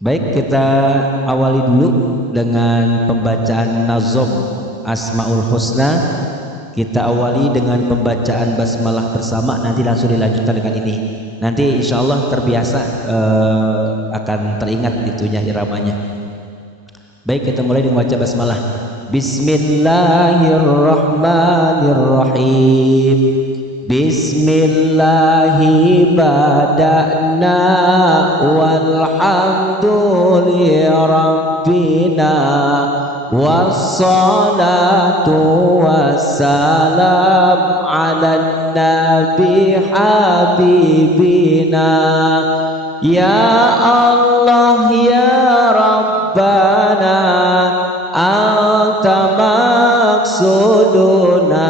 Baik, kita awali dulu dengan pembacaan nazom Asmaul Husna. Kita awali dengan pembacaan basmalah bersama, nanti langsung dilanjutkan dengan ini. Nanti insya Allah terbiasa akan teringat itunya iramanya. Baik, kita mulai dengan baca basmalah. Bismillahirrahmanirrahim. Bismillahi bada'na walhamdulillirabbina wassalatu wassalam ala nabi habibina. Ya Allah ya Rabbana anta maksuduna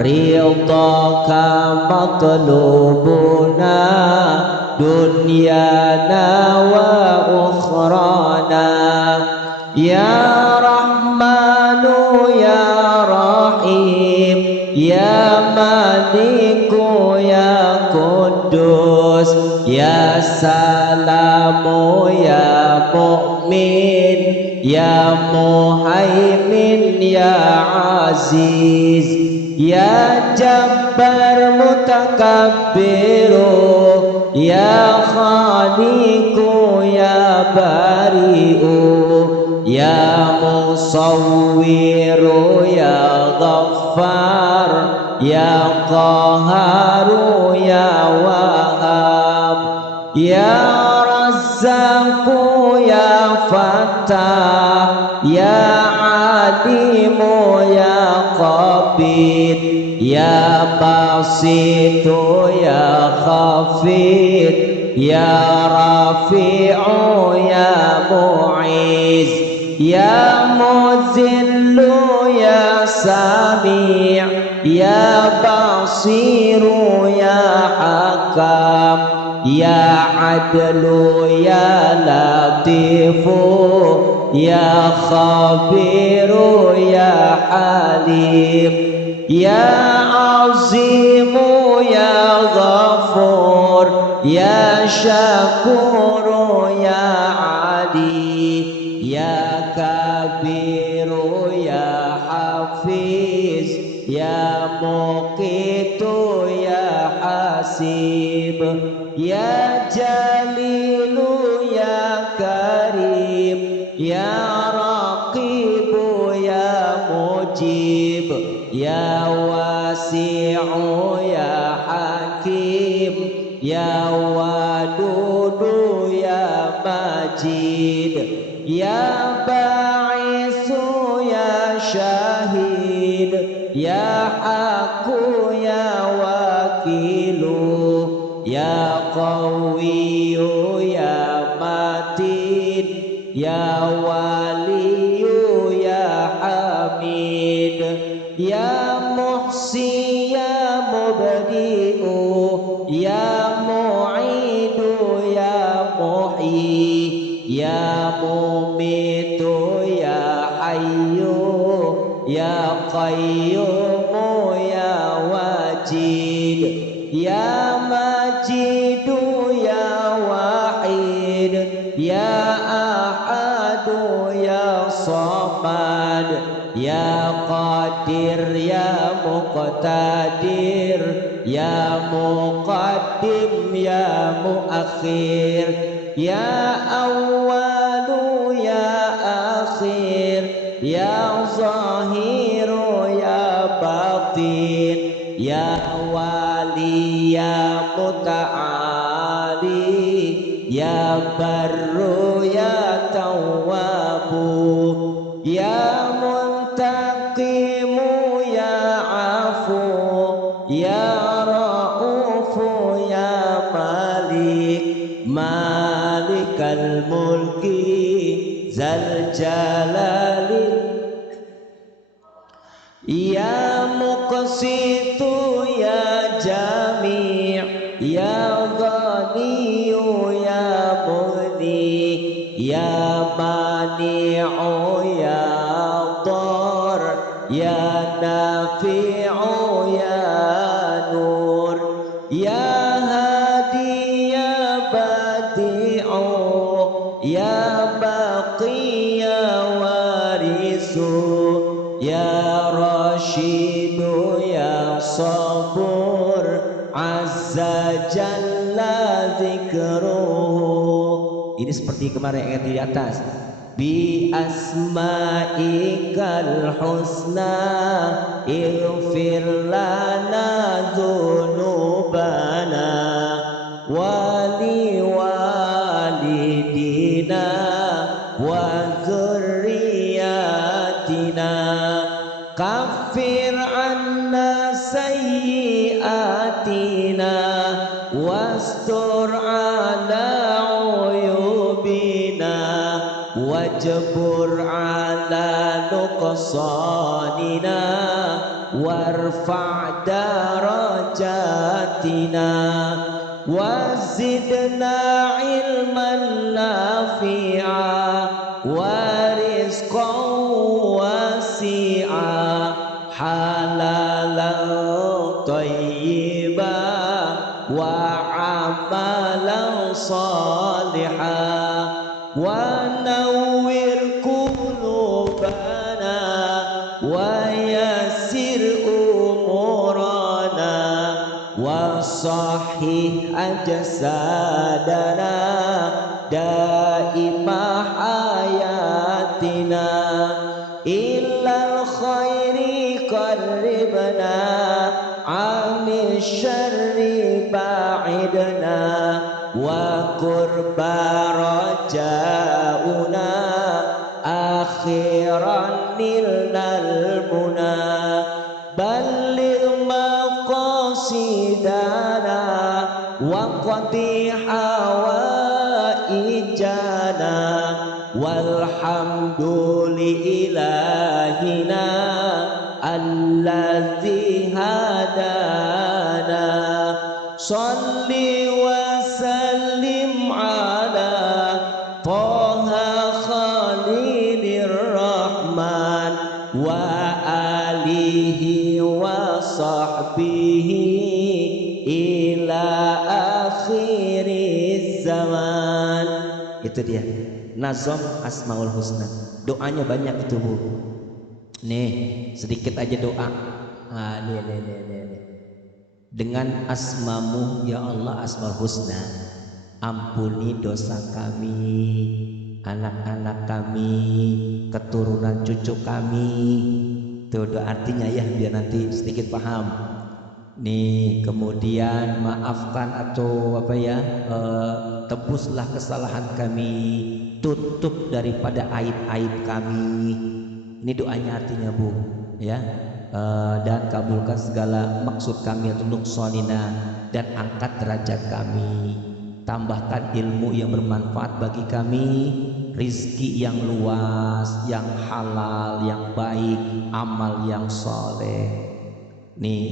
ridhaka matlubuna dunyana wa ukhrana. Ya Rahmanu ya Rahim ya Maliku ya Kudus ya Salamu ya Mu'min ya Muhaimin ya Aziz ya Jabbar Mutakabbiru ya Khaliqu ya Bari'u ya Musawwiru ya Ghaffar ya Qaharu ya Wahhab ya Razzaqu ya Fattah ya Alimu ya Qabid ya Basitu ya Khafid ya Rafi'u ya Mu'iz ya Muzillu ya Sami' ya Basiru ya Hakam ya Adlu ya Latifu ya Khabiru ya Halim ya Azimu ya Ghafur ya Syakuru ya Ali ya Kabiru ya Hafiz ya Muqitu ya Hasib ya Jalilu ya Karim ya Raqibu ya Mujib ya Wasi'u ya Hakim ya Wadudu ya Majid ya Ba'isu ya Syahid ya Aku ya Wakilu ya Qawiyu ya Matin ya Waliyu ya Hamid ya Muhsi ya Mubdi'u ya Mu'idu ya Muhyi ya Mumitu ya Hayyu ya Qayyumu ya Wajid ya Majidu ya Wahid ya Ahadu ya Samad ya Qadir ya Muqtadir ya Muqaddim ya Muakhir ya Awwalu ya Akhir ya Zahiru ya Batin ya Wali ya Muta'ali ya Barru ya Tawwabu ya Muntaqimu ya Afu ya Ra'ufu ya Malik Malikal Mulki Zal Jalali ya Muqsitu ya Jami' ya Ghaniyu ya Mughni ya Mani'u ya Dar ya Nafi'u ya Nur ya Hadi ya Badi'u ya baqi ya warisu ya rasyidu ya sabur azza jalla zikruhu. Ini seperti kemarin ayat di atas, bi asma'ikal husna ighfir lana dzunubana wali walidina wa dzurriyyatina kaffir anna sayyi'atina wastur ala uyubina wajbur ala nuqsanina warfa' darajatina wazidna ilman nafi'a warizqan wasi'a halalan thayyiba wa amalan salihah wa nawwir qulubana wa yassir umurana wa sahih ajsadana daimah ayatina illal khairi qarribna anil syarri ba'idna wa qurba rajauna akhiran nilnal muna balil maqasidana wa qadi hawaijana walhamdulillahina allazi hadana salli wa sallim ala taha khalilir rahman wa alihi wa sahbihi ila akhiriz zaman. Itu dia nazam asmaul husna. Doanya banyak itu Bu. Nih sedikit aja doa. Nih. Dengan asmamu ya Allah asmaul husna, ampuni dosa kami, anak-anak kami, keturunan cucu kami. Itu doa artinya ya biar nanti sedikit paham. Nih kemudian maafkan atau apa ya, tebuslah kesalahan kami, tutup daripada aib-aib kami. Ini doanya artinya Bu ya. Dan kabulkan segala maksud kami untuk nuqsanina, dan angkat derajat kami, tambahkan ilmu yang bermanfaat bagi kami, rizki yang luas, yang halal, yang baik, amal yang soleh. Nih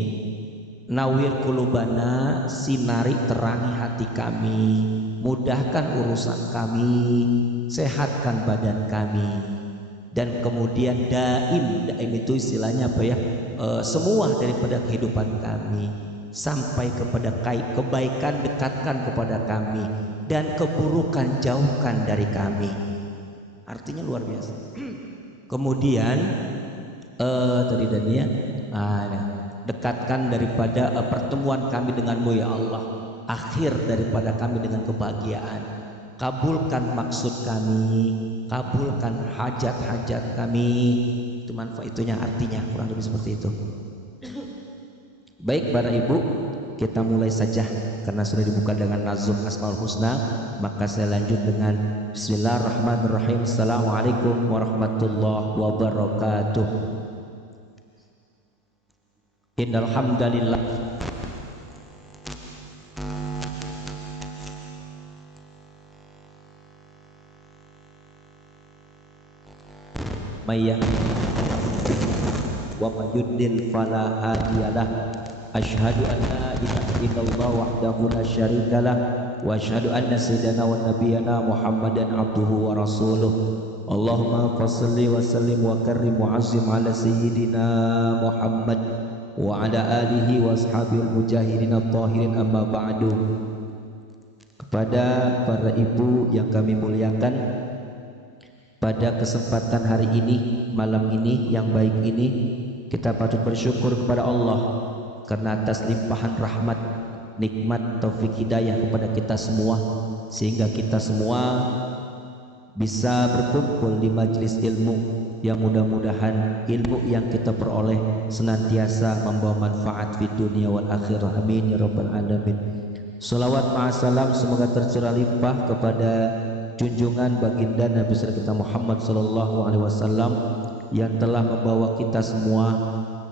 nawir kulubana, sinari terangi hati kami, mudahkan urusan kami, sehatkan badan kami, dan kemudian daim itu istilahnya apa ya, semua daripada kehidupan kami sampai kepada kebaikan dekatkan kepada kami, dan keburukan jauhkan dari kami. Artinya luar biasa. Kemudian tadi ya, dekatkan daripada pertemuan kami denganmu ya Allah, akhir daripada kami dengan kebahagiaan, kabulkan maksud kami, kabulkan hajat-hajat kami. Itu manfaat, itunya artinya kurang lebih seperti itu. Baik para ibu, kita mulai saja karena sudah dibuka dengan nazum asmaul husna, maka saya lanjut dengan bismillahirrahmanirrahim. Assalamualaikum warahmatullahi wabarakatuh. Innal hamdalillah may wa may yudlil fala hadiyalah. Asyhadu an la ilaha illallah wahdahu la syarikalah wa asyhadu anna sayyidana wa nabiyyana Muhammadan abduhu wa rasuluh. Allahumma fassalli wa sallim wa karrim wa azim ala sayyidina Muhammad wa ala alihi wa ashabil mujahidin at-tahirin, amma ba'du. Kepada para ibu yang kami muliakan, pada kesempatan hari ini, malam ini yang baik ini, kita patut bersyukur kepada Allah karena atas limpahan rahmat, nikmat, taufik hidayah kepada kita semua, sehingga kita semua bisa berkumpul di majelis ilmu yang mudah-mudahan ilmu yang kita peroleh senantiasa membawa manfaat di dunia wal akhirah. Amin ya rabbal alamin. Salawat ma'asalam semoga tercurah limpah kepada junjungan baginda Nabi kita Muhammad sallallahu alaihi wasallam yang telah membawa kita semua,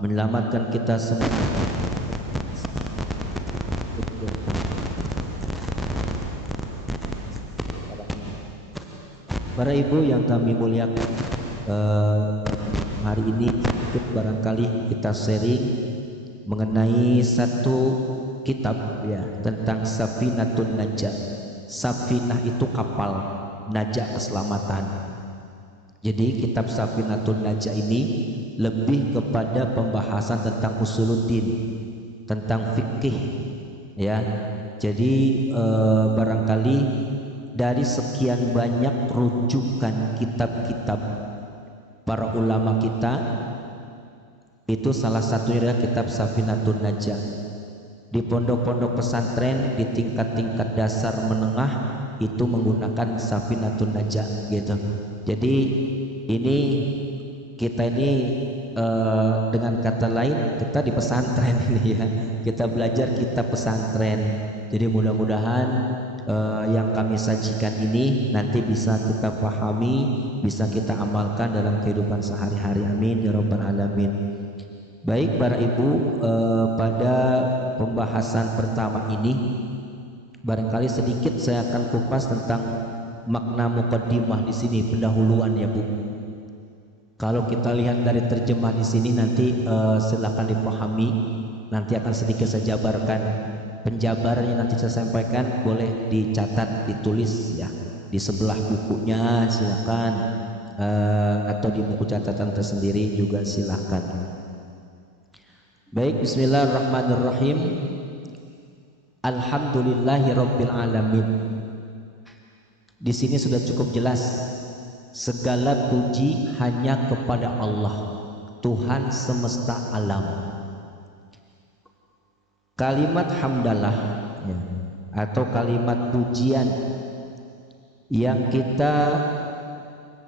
menyelamatkan kita semua. Para ibu yang kami muliakan, hari ini sedikit barangkali kita sharing mengenai satu kitab ya tentang Safinatun Najah. Safinah itu kapal, najah keselamatan. Jadi kitab Safinatun Najah ini lebih kepada pembahasan tentang usuluddin, tentang fikih ya. Jadi barangkali dari sekian banyak rujukan kitab-kitab para ulama kita, itu salah satunya adalah kitab Safinatun Najah. Di pondok-pondok pesantren di tingkat-tingkat dasar menengah itu menggunakan Safinatun Najah gitu. Jadi ini kita ini dengan kata lain kita di pesantren ini ya, kita belajar kitab pesantren. Jadi mudah-mudahan yang kami sajikan ini nanti bisa kita pahami, bisa kita amalkan dalam kehidupan sehari-hari. Amin ya rabbal alamin. Baik para ibu, pada pembahasan pertama ini barangkali sedikit saya akan kupas tentang makna muqaddimah di sini, pendahuluan ya Bu. Kalau kita lihat dari terjemah di sini nanti silakan dipahami, nanti akan sedikit saya jabarkan. Penjabarannya nanti saya sampaikan, boleh dicatat, ditulis ya di sebelah bukunya silakan, atau di buku catatan tersendiri juga silakan. Baik, bismillahirrahmanirrahim. Alhamdulillahirabbil alamin. Di sini sudah cukup jelas, segala puji hanya kepada Allah, Tuhan semesta alam. Kalimat hamdalah ya, atau kalimat pujian yang kita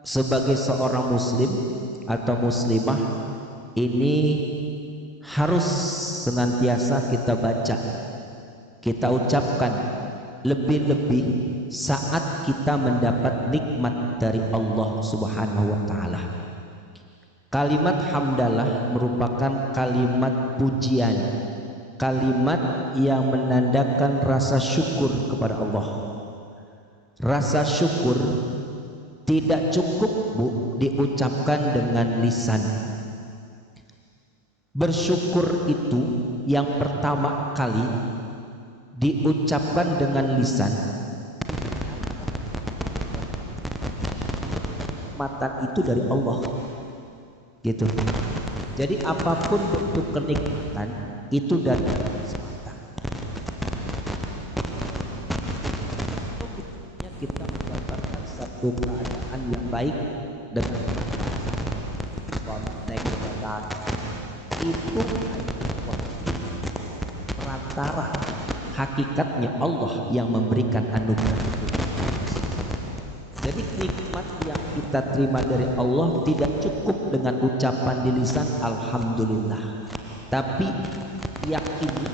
sebagai seorang muslim atau muslimah ini harus senantiasa kita baca, kita ucapkan, lebih-lebih saat kita mendapat nikmat dari Allah Subhanahu wa taala. Kalimat hamdalah merupakan kalimat pujian, kalimat yang menandakan rasa syukur kepada Allah. Rasa syukur tidak cukup Bu diucapkan dengan lisan. Bersyukur itu yang pertama kali diucapkan dengan lisan. Nikmatan itu dari Allah gitu. Jadi apapun bentuk kenikmatan itu dari Allah semata. Kita mendapatkan satu keadaan yang baik dengan itu perantara, hakikatnya Allah yang memberikan anugerah itu. Jadi nikmat yang kita terima dari Allah tidak cukup dengan ucapan di lisan alhamdulillah, tapi yakini,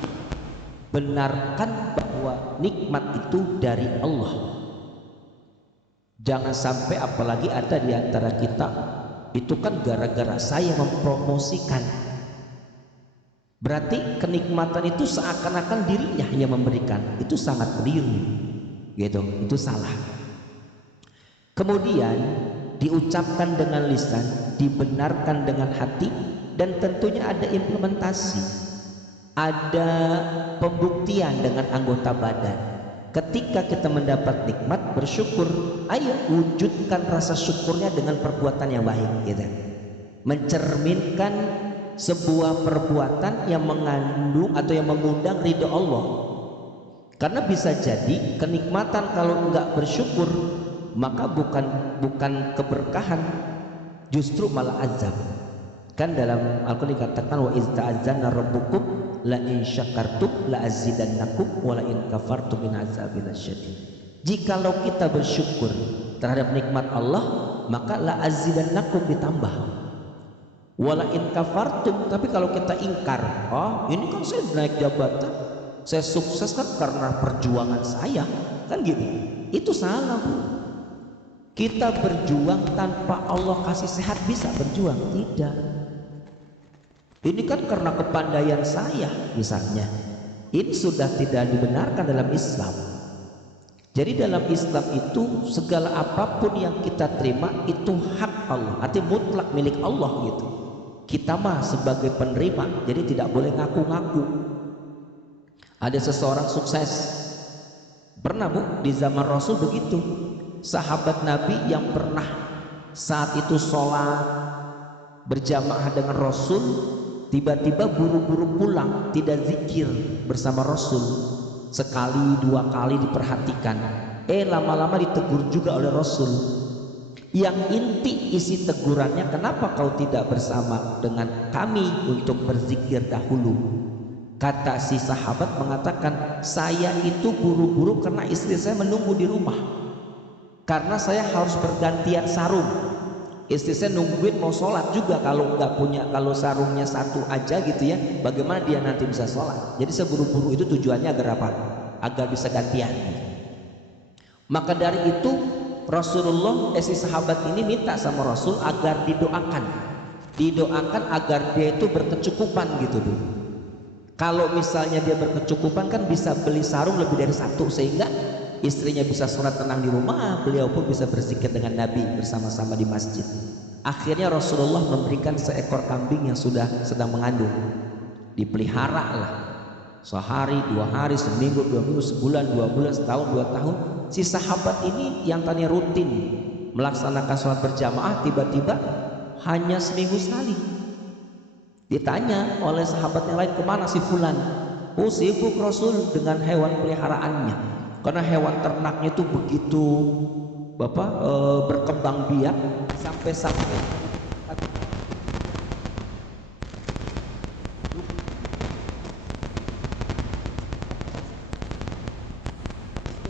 benarkan bahwa nikmat itu dari Allah. Jangan sampai apalagi ada di antara kita itu kan gara-gara saya mempromosikan, berarti kenikmatan itu seakan-akan dirinya yang memberikan. Itu sangat keliru gitu, itu salah. Kemudian diucapkan dengan lisan, dibenarkan dengan hati, dan tentunya ada implementasi, ada pembuktian dengan anggota badan. Ketika kita mendapat nikmat, bersyukur, ayo wujudkan rasa syukurnya dengan perbuatan yang baik gitu. Mencerminkan sebuah perbuatan yang mengandung atau yang mengundang ridho Allah. Karena bisa jadi kenikmatan kalau enggak bersyukur maka bukan keberkahan, justru malah azab. Kan dalam Al-Quran dikatakan wa iz ta'azzana rabbukum la in syakartum la azidannakum wa la in kafartum min azabil lasyadid. Jikalau kita bersyukur terhadap nikmat Allah maka la azidannakum ditambah. Wa la in kafartum, tapi kalau kita ingkar, oh ini kan saya naik jabatan, saya sukses kan karena perjuangan saya, kan gitu. Itu salah, Bu. Kita berjuang tanpa Allah kasih sehat bisa berjuang? Tidak. Ini kan karena kepandaian saya misalnya. Ini sudah tidak dibenarkan dalam Islam. Jadi dalam Islam itu segala apapun yang kita terima itu hak Allah, artinya mutlak milik Allah gitu. Kita mah sebagai penerima, jadi tidak boleh ngaku-ngaku. Ada seseorang sukses, pernah Bu di zaman Rasul begitu, sahabat Nabi yang pernah saat itu sholat berjamaah dengan Rasul tiba-tiba buru-buru pulang, tidak zikir bersama Rasul, sekali dua kali diperhatikan, lama-lama ditegur juga oleh Rasul. Yang inti isi tegurannya, kenapa kau tidak bersama dengan kami untuk berzikir dahulu? Kata si sahabat mengatakan, saya itu buru-buru karena istri saya menunggu di rumah, karena saya harus bergantian sarung. Istri saya nungguin mau sholat juga, kalau nggak punya, kalau sarungnya satu aja gitu ya, bagaimana dia nanti bisa sholat? Jadi seburu-buru itu tujuannya agar apa? Agar bisa gantian. Maka dari itu Rasulullah, si sahabat ini minta sama Rasul agar didoakan agar dia itu berkecukupan gitu dulu. Kalau misalnya dia berkecukupan kan bisa beli sarung lebih dari satu, sehingga istrinya bisa sholat tenang di rumah, beliau pun bisa berzikir dengan Nabi bersama-sama di masjid. Akhirnya Rasulullah memberikan seekor kambing yang sudah sedang mengandung, dipelihara lah sehari, 2 hari, seminggu, 2 minggu, sebulan, 2 bulan, setahun, 2 tahun. Si sahabat ini yang tadinya rutin melaksanakan sholat berjamaah tiba-tiba hanya seminggu sekali. Ditanya oleh sahabat yang lain, kemana si fulan? Oh, sibuk Rasul dengan hewan peliharaannya, karena hewan ternaknya itu begitu berkembang biak sampai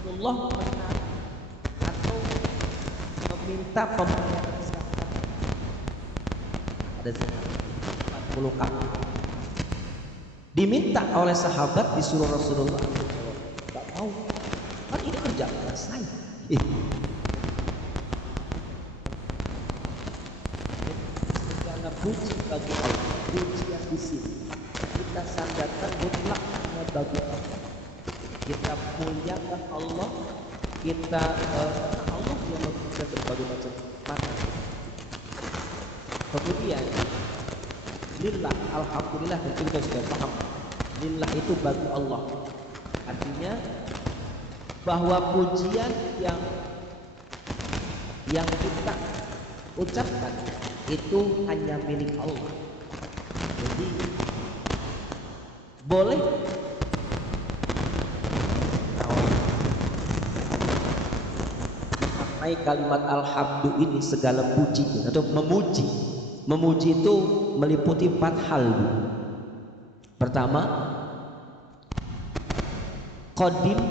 Rasulullah atau meminta pembayaran zakat ada 40 kali diminta oleh sahabat, disuruh Rasulullah, nggak mau, kan ini kerja keras saya. Segala puji bagi Allah, pujian di sini kita sandarkan mutlak hanya bagi Allah. Kita muliakan Allah, kita Allah yang memberikan berbagai macam nikmat. Kemudian lillah, alhamdulillah, tentu kita sudah paham. Lillah itu bagi Allah, artinya bahwa pujian yang kita ucapkan itu hanya milik Allah. Jadi boleh dimaknai kalimat alhamdu ini segala puji atau memuji. Memuji itu meliputi 4 hal. Pertama, qadim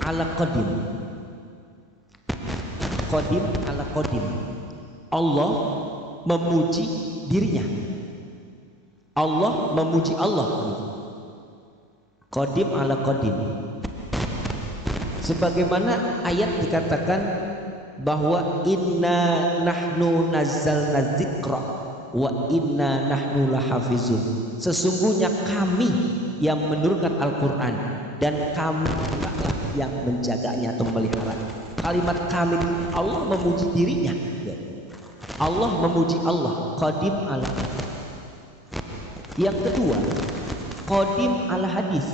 ala qadim. Qadim ala qadim. Allah memuji dirinya, Allah memuji Allah. Qadim ala qadim. Sebagaimana ayat dikatakan bahwa inna nahnu nazzalna dzikra wa inna nahnu lahafizun. Sesungguhnya kami yang menurunkan Al-Quran dan kami lah yang menjaganya atau memelihara. Kalimat kami, Allah memuji dirinya, Allah memuji Allah. Qadim ala. Yang kedua, qadim ala hadis.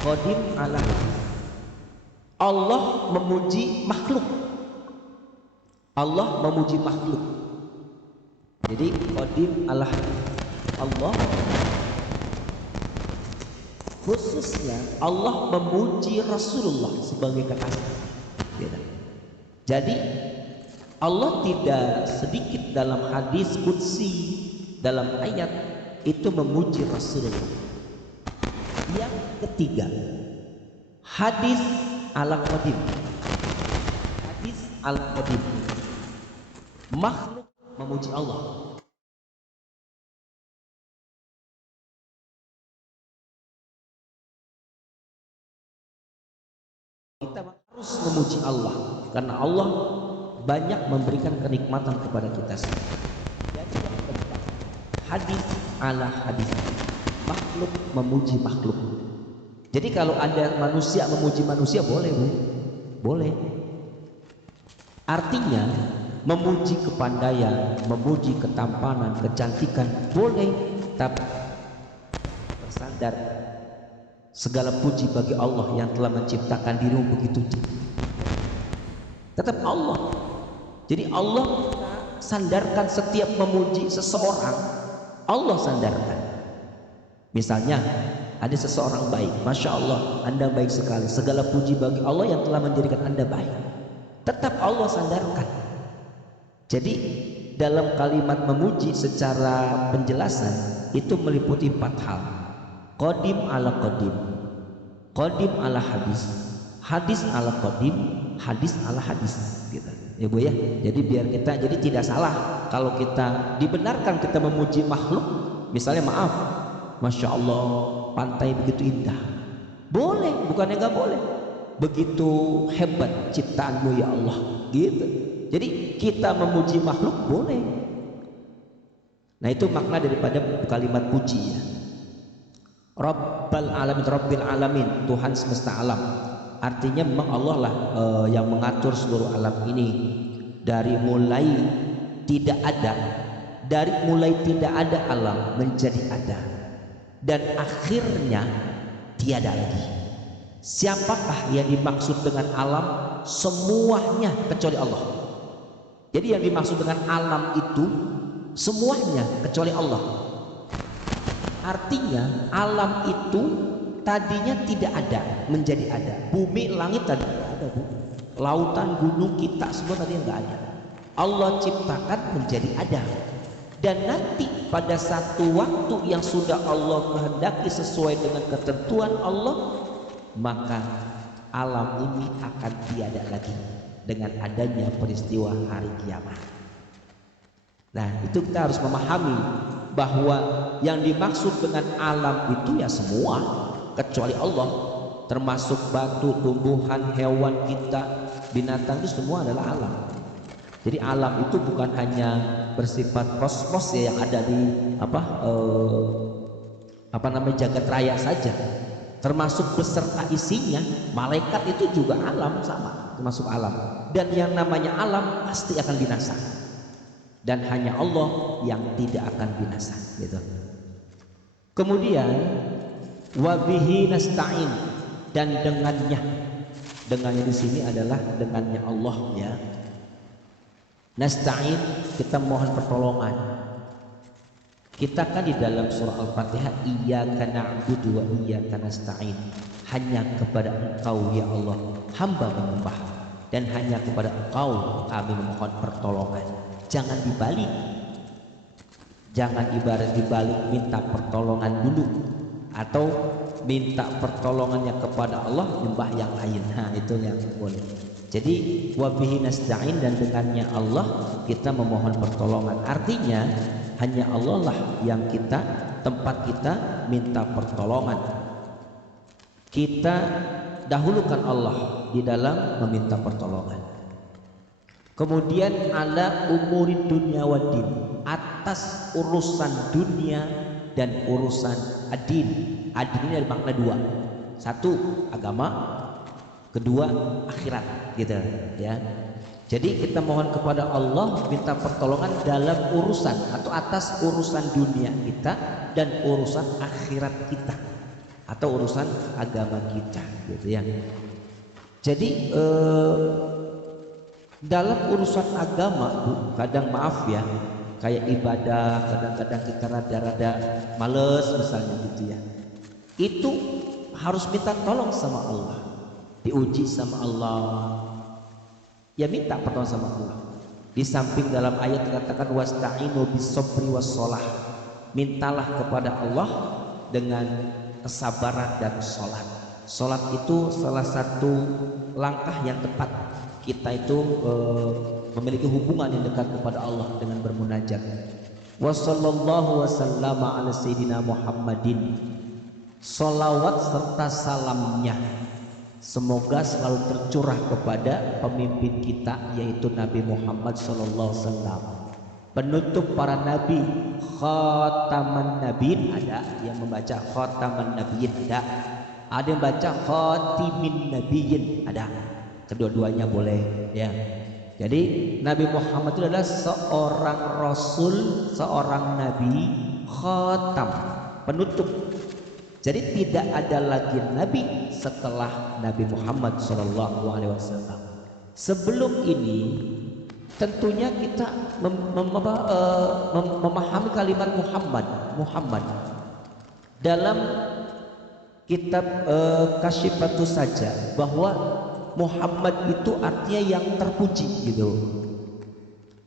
Qadim ala hadis. Allah memuji makhluk, Allah memuji makhluk. Jadi qadim ala hadis, Allah khususnya Allah memuji Rasulullah sebagai kekasih. Gitu. Jadi Allah tidak sedikit dalam hadis qudsi, dalam ayat itu memuji Rasulullah. Yang ketiga, hadis al-qadim. Hadis al-qadim, makhluk memuji Allah. Kita harus memuji Allah karena Allah banyak memberikan kenikmatan kepada kita. Jadi yang kedua, hadis ala hadis, makhluk memuji makhluk. Jadi kalau ada manusia memuji manusia boleh, Bu? Boleh. Artinya memuji kepandaian, memuji ketampanan, kecantikan boleh, tapi bersandar segala puji bagi Allah yang telah menciptakan dirimu begitu tinggi. Tetap Allah. Jadi Allah sandarkan setiap memuji seseorang, Allah sandarkan. Misalnya ada seseorang baik, Masya Allah Anda baik sekali, segala puji bagi Allah yang telah menjadikan Anda baik. Tetap Allah sandarkan. Jadi dalam kalimat memuji secara penjelasan itu meliputi 4 hal. Qadim ala qadim, qadim ala hadis, hadis ala qadim, hadis ala hadis, gitu ya Bu ya. Jadi biar kita jadi tidak salah kalau kita dibenarkan kita memuji makhluk. Misalnya maaf, Masya Allah pantai begitu indah, boleh, bukannya nggak boleh, begitu hebat ciptaanmu ya Allah, gitu. Jadi kita memuji makhluk boleh. Nah itu makna daripada kalimat puji ya. Rabbal alamin, Rabbil alamin, Tuhan semesta alam. Artinya memang Allah lah yang mengatur seluruh alam ini dari mulai tidak ada, dari mulai tidak ada alam menjadi ada, dan akhirnya tiada lagi. Siapakah yang dimaksud dengan alam? Semuanya kecuali Allah. Jadi yang dimaksud dengan alam itu semuanya kecuali Allah. Artinya alam itu tadinya tidak ada menjadi ada. Bumi, langit tadi tidak ada, Bu. Lautan, gunung, kita semua tadi nggak ada. Allah ciptakan menjadi ada. Dan nanti pada satu waktu yang sudah Allah kehendaki sesuai dengan ketentuan Allah, maka alam ini akan tiada lagi dengan adanya peristiwa hari kiamat. Nah itu kita harus memahami bahwa yang dimaksud dengan alam itu ya semua kecuali Allah, termasuk batu, tumbuhan, hewan, kita, binatang, itu semua adalah alam. Jadi alam itu bukan hanya bersifat kosmos ya yang ada di jagat raya saja, termasuk beserta isinya. Malaikat itu juga alam, sama termasuk alam. Dan yang namanya alam pasti akan binasa, dan hanya Allah yang tidak akan binasa, gitu. Kemudian wabihi nasta'in, dan dengannya di sini adalah dengannya Allah ya. Nasta'in, kita mohon pertolongan. Kita kan di dalam surah Al-Fatihah iyyaka na'budu wa iyyaka nasta'in, hanya kepada Engkau ya Allah hamba menyembah, dan hanya kepada Engkau kami memohon pertolongan. Jangan dibalik, jangan ibarat dibalik minta pertolongan dulu atau minta pertolongannya kepada Allah nyembah yang lain. Nah itu yang boleh. Jadi wabihi nasta'in, dan dengannya Allah kita memohon pertolongan. Artinya hanya Allah lah yang tempat kita minta pertolongan. Kita dahulukan Allah di dalam meminta pertolongan. Kemudian ala umuri dunya waddin, atas urusan dunia dan urusan adin. Adin ini ada makna 2. 1 agama, kedua akhirat, gitu ya. Jadi kita mohon kepada Allah minta pertolongan dalam urusan atau atas urusan dunia kita dan urusan akhirat kita atau urusan agama kita, gitu ya. Jadi dalam urusan agama, Bu, kadang maaf ya, kayak ibadah kadang-kadang kita rada-rada males misalnya gitu ya. itu harus minta tolong sama Allah, diuji sama Allah, ya minta pertolongan sama Allah. Di samping dalam ayat dikatakan wasta'inu bis-sabri was-shalah, mintalah kepada Allah dengan kesabaran dan sholat. Sholat itu salah satu langkah yang tepat kita itu memiliki hubungan yang dekat kepada Allah dengan bermunajat. Wa sallallahu wasallama ala sayyidina Muhammadin, sholawat serta salamnya semoga selalu tercurah kepada pemimpin kita yaitu Nabi Muhammad sallallahu alaihi wasallam, penutup para nabi, khataman nabiin. Ada yang membaca khataman nabiin, ada yang baca khatimin nabiin, ada. Kedua-duanya boleh ya. Jadi Nabi Muhammad itu adalah seorang rasul, seorang nabi, khatam, penutup. Jadi tidak ada lagi nabi setelah Nabi Muhammad SAW. Sebelum ini tentunya kita memahami kalimat Muhammad dalam kitab Kasyifatus saja, bahwa Muhammad itu artinya yang terpuji gitu.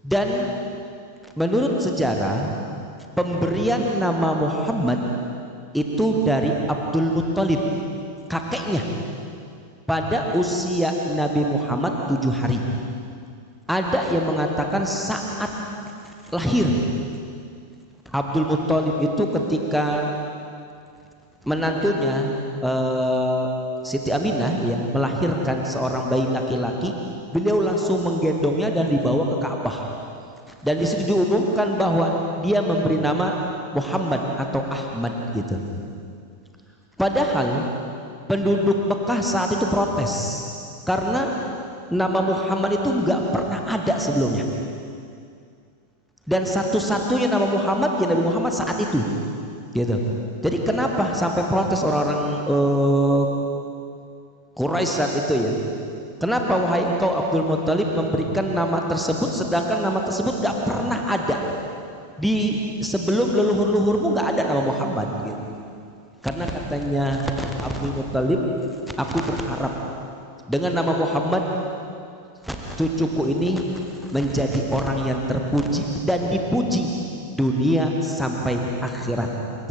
Dan menurut sejarah pemberian nama Muhammad itu dari Abdul Muttalib, kakeknya, pada usia Nabi Muhammad 7 hari. Ada yang mengatakan saat lahir. Abdul Muttalib itu ketika menantunya Siti Aminah ya melahirkan seorang bayi laki-laki, beliau langsung menggendongnya dan dibawa ke Ka'bah. Dan di situ diumumkan bahwa dia memberi nama Muhammad atau Ahmad gitu. Padahal penduduk Mekah saat itu protes karena nama Muhammad itu nggak pernah ada sebelumnya. Dan satu-satunya nama Muhammad ya Nabi Muhammad saat itu. Gitu. Jadi kenapa sampai protes orang-orang Quraisy saat itu ya? Kenapa wahai engkau Abdul Muttalib memberikan nama tersebut sedangkan nama tersebut nggak pernah ada? Di sebelum leluhur-leluhurmu nggak ada nama Muhammad gitu. Karena katanya Abdul Muttalib, aku berharap dengan nama Muhammad cucuku ini menjadi orang yang terpuji dan dipuji dunia sampai akhirat.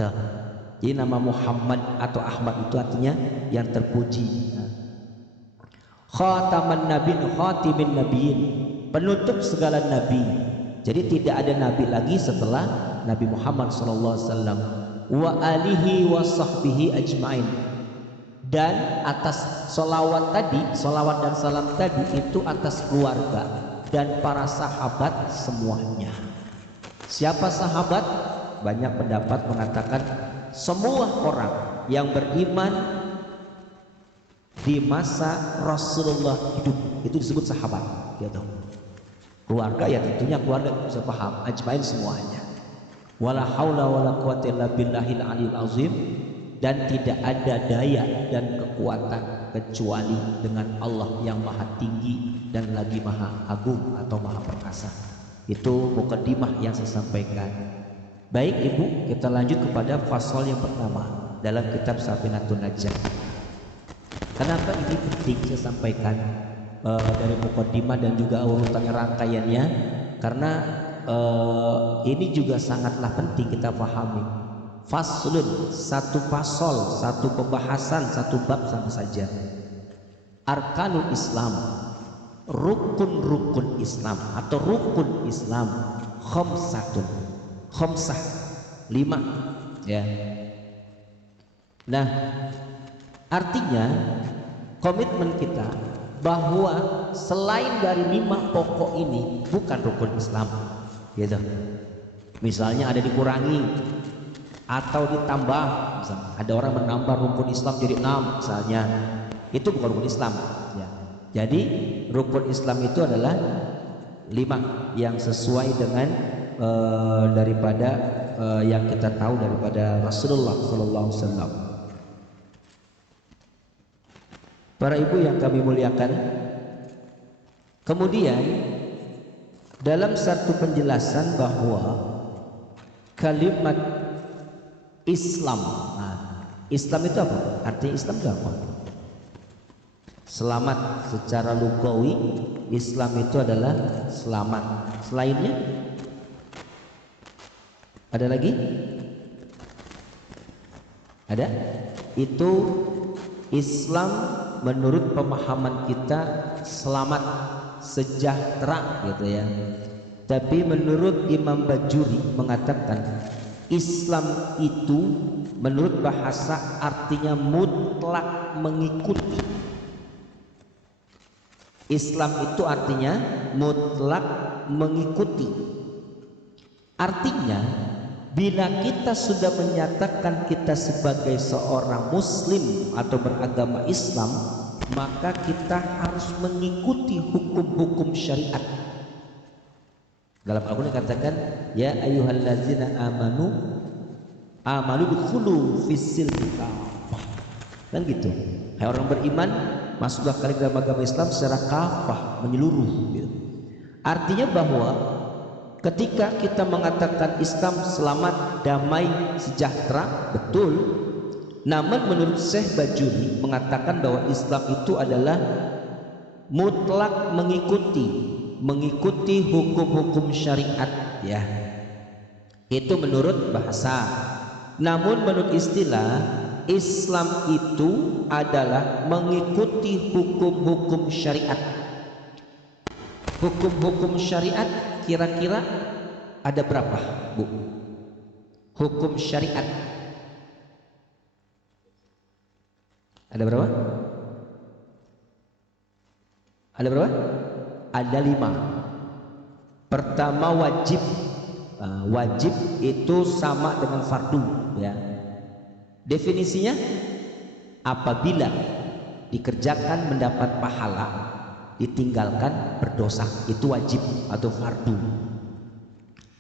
Jadi nama Muhammad atau Ahmad itu artinya yang terpuji. Khataman nabiin, khatimin nabiin, penutup segala nabi. Jadi tidak ada nabi lagi setelah Nabi Muhammad SAW. Wa alihi wa sahbihi ajmain. Dan atas solawat tadi, solawat dan salam tadi itu atas keluarga dan para sahabat semuanya. Siapa sahabat? Banyak pendapat mengatakan semua orang yang beriman di masa Rasulullah hidup itu disebut sahabat gitu. Keluarga ya tentunya keluarga bisa paham, ajmain semuanya. Wala haula wala quwata illa billahil aliyil azim. Dan tidak ada daya dan kekuatan kecuali dengan Allah yang maha tinggi dan lagi maha agung atau maha perkasa. Itu mukadimah yang saya sampaikan. Baik Ibu, kita lanjut kepada fasal yang pertama dalam kitab Safinatun Najah. Kenapa ini penting saya sampaikan dari mukadimah dan juga urutannya rangkaiannya? Karena ini juga sangatlah penting kita pahami. Faslun, satu fasal, satu pembahasan, satu bab sama saja. Arkanul Islam, rukun-rukun Islam atau rukun Islam, khamsatun, khamsah, 5 ya. Nah, artinya komitmen kita bahwa selain dari 5 pokok ini bukan rukun Islam gitu. Misalnya ada dikurangi atau ditambah, misalnya ada orang menambah rukun Islam jadi 6 misalnya, itu bukan rukun Islam ya. Jadi rukun Islam itu adalah 5 yang sesuai dengan daripada yang kita tahu daripada Rasulullah SAW. Para ibu yang kami muliakan, kemudian dalam satu penjelasan bahwa kalimat Islam, nah, Islam itu apa? Artinya Islam itu apa? Selamat secara lugawi, Islam itu adalah selamat. Selainnya ada lagi? Ada? Itu Islam menurut pemahaman kita selamat, sejahtera gitu ya. Tapi menurut Imam Bajuri mengatakan Islam itu menurut bahasa artinya mutlak mengikuti. Islam itu artinya mutlak mengikuti. Artinya bila kita sudah menyatakan kita sebagai seorang muslim atau beragama Islam, maka kita harus mengikuti hukum-hukum syariat. Dalam Al-Quran dikatakan, ya ayyuhallazina amanu dukhulu fis-silmi kafah. Kan gitu. Hai orang beriman, masuklah kalian dalam agama Islam secara kafah, menyeluruh gitu. Artinya bahwa ketika kita mengatakan Islam selamat, damai, sejahtera, betul. Namun menurut Syekh Bajuri mengatakan bahwa Islam itu adalah mutlak mengikuti hukum-hukum syariat ya. Itu menurut bahasa. Namun menurut istilah, Islam itu adalah mengikuti hukum-hukum syariat. Hukum-hukum syariat kira-kira ada berapa, Bu? Hukum syariat ada berapa? Ada berapa? Ada 5. Pertama wajib. Wajib itu sama dengan fardu ya. Definisinya apabila dikerjakan mendapat pahala, ditinggalkan berdosa, itu wajib atau fardu.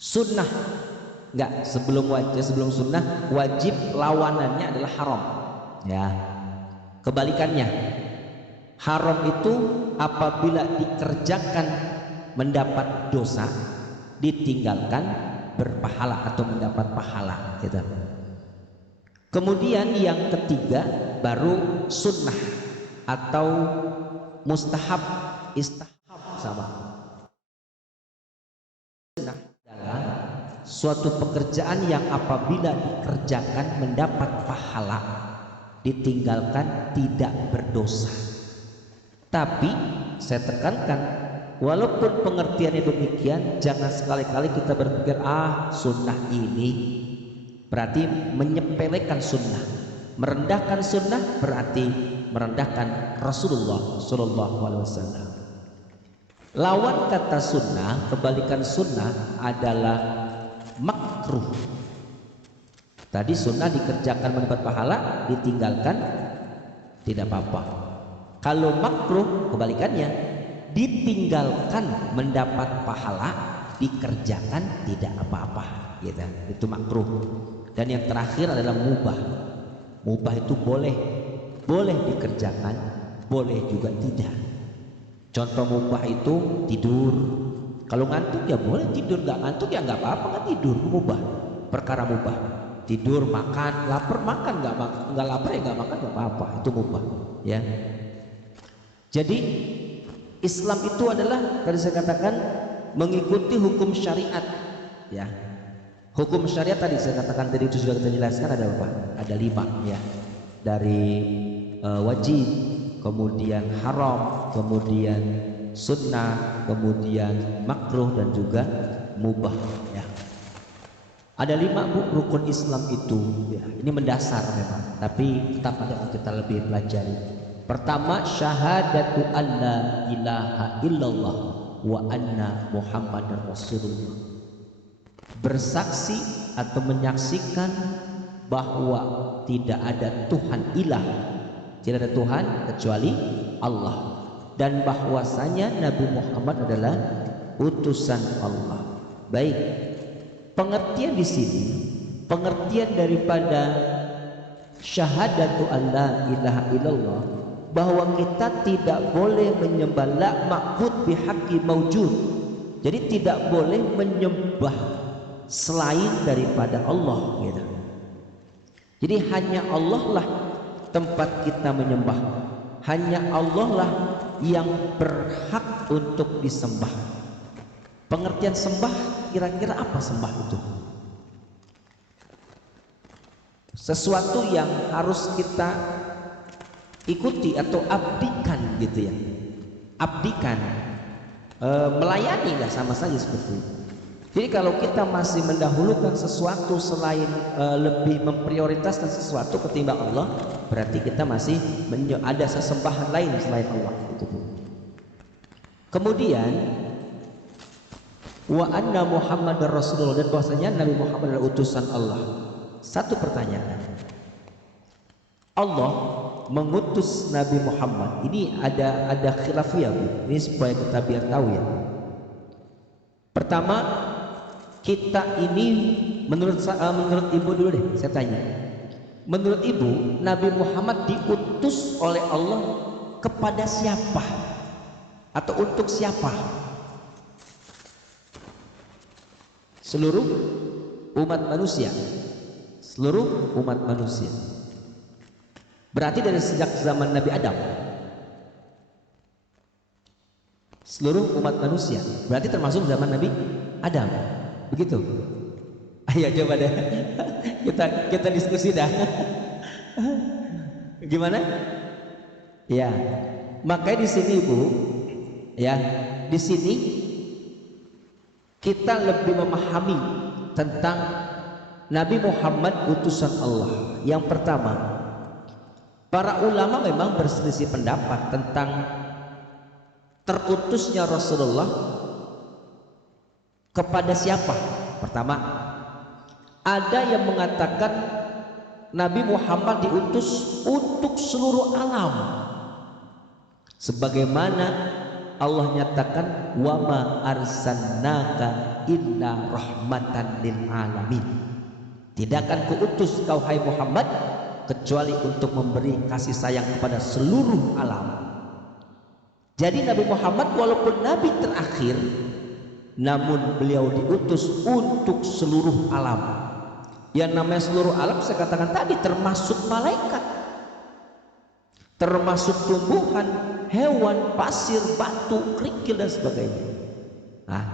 Sunnah enggak, sebelum sunnah wajib lawanannya adalah haram ya. Kebalikannya, haram itu apabila dikerjakan mendapat dosa, ditinggalkan berpahala atau mendapat pahala gitu. Kemudian yang ketiga baru sunnah atau mustahab, istihab sama. Sunnah adalah suatu pekerjaan yang apabila dikerjakan mendapat pahala, ditinggalkan tidak berdosa. Tapi saya tekankan, walaupun pengertiannya demikian, jangan sekali-kali kita berpikir sunnah ini berarti menyepelekan sunnah, merendahkan sunnah berarti merendahkan Rasulullah Sallallahu Alaihi Wasallam. Lawan kata sunnah, kebalikan sunnah adalah makruh. Tadi sunnah dikerjakan mendapat pahala, ditinggalkan tidak apa-apa. Kalau makruh kebalikannya, ditinggalkan mendapat pahala, dikerjakan tidak apa-apa gitu. Itu makruh. Dan yang terakhir adalah mubah. Mubah itu boleh dikerjakan, boleh juga tidak. Contoh mubah itu tidur. Kalau ngantuk ya boleh tidur, nggak ngantuk ya nggak apa-apa, kan tidur. Mubah, perkara mubah. Tidur, makan, lapar makan, nggak lapar ya nggak makan, nggak apa-apa. Itu mubah ya. Jadi Islam itu adalah, tadi saya katakan, mengikuti hukum syariat ya. Hukum syariat tadi saya katakan, tadi itu sudah kita jelaskan ada apa? Ada 5 ya. Dari wajib, kemudian haram, kemudian sunnah, kemudian makruh, dan juga mubah ya. Ada 5 Bu rukun Islam itu ya. Ini mendasar memang, tapi tetap ada yang kita lebih pelajari. Pertama, syahadatu alla ilaha illallah wa anna muhammadar rasulullah. Bersaksi atau menyaksikan bahwa tidak ada Tuhan ilah, tidak ada Tuhan kecuali Allah, dan bahwasanya Nabi Muhammad adalah utusan Allah. Baik, pengertian di sini, pengertian daripada syahadatu alla ilaha illallah, bahwa kita tidak boleh menyembah la ma'bud bihaqqi maujud. Jadi tidak boleh menyembah selain daripada Allah gitu. Jadi hanya Allah lah tempat kita menyembah, hanya Allah lah yang berhak untuk disembah. Pengertian sembah, kira-kira apa sembah itu? Sesuatu yang harus kita ikuti atau abdikan gitu ya. Abdikan, melayani, nggak sama saja seperti itu. Jadi kalau kita masih mendahulukan sesuatu selain lebih memprioritaskan sesuatu ketimbang Allah, berarti kita masih ada sesembahan lain selain Allah. Itu. Kemudian wa anna Muhammadar Rasulullah, dan bahwasanya Nabi Muhammad adalah utusan Allah. Satu pertanyaan, Allah mengutus Nabi Muhammad ini ada khilafiyah, Bu. Ini supaya kita biar tahu ya. Pertama, kita ini menurut ibu dulu deh, saya tanya. Menurut ibu, Nabi Muhammad diutus oleh Allah kepada siapa? Atau untuk siapa? Seluruh umat manusia. Seluruh umat manusia. Berarti dari sejak zaman Nabi Adam. Seluruh umat manusia. Berarti termasuk zaman Nabi Adam. Begitu. Ayo coba deh. kita diskusi dah. Gimana? Ya. Makanya di sini Bu, ya, di sini kita lebih memahami tentang Nabi Muhammad utusan Allah. Yang pertama, para ulama memang berselisih pendapat tentang terutusnya Rasulullah kepada siapa. Pertama, ada yang mengatakan Nabi Muhammad diutus untuk seluruh alam, sebagaimana Allah nyatakan wa ma arsalnaka illa rahmatan lil alamin. Tidak akan kuutus kau hai Muhammad kecuali untuk memberi kasih sayang kepada seluruh alam. Jadi Nabi Muhammad walaupun nabi terakhir, namun beliau diutus untuk seluruh alam. Yang namanya seluruh alam saya katakan tadi termasuk malaikat, termasuk tumbuhan, hewan, pasir, batu, kerikil dan sebagainya. Nah,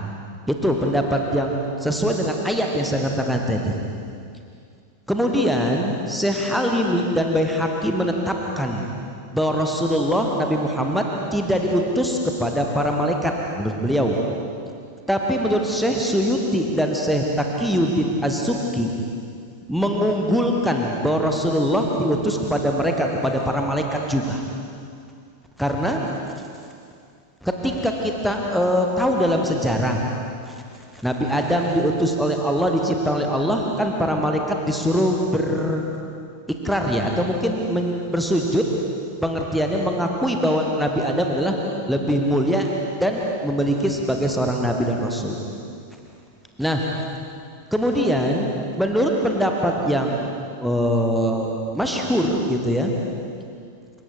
itu pendapat yang sesuai dengan ayat yang saya katakan tadi. Kemudian Syekh Halimi dan Baihaqi menetapkan bahwa Rasulullah Nabi Muhammad tidak diutus kepada para malaikat menurut beliau. Tapi menurut Syekh Suyuti dan Syekh Taqiyuddin Az-Subki mengunggulkan bahwa Rasulullah diutus kepada mereka, kepada para malaikat juga. Karena ketika kita tahu dalam sejarah Nabi Adam diutus oleh Allah, dicipta oleh Allah, kan para malaikat disuruh berikrar ya, atau mungkin bersujud, pengertiannya mengakui bahwa Nabi Adam adalah lebih mulia dan memiliki sebagai seorang nabi dan rasul. Nah, kemudian menurut pendapat yang masyhur gitu ya,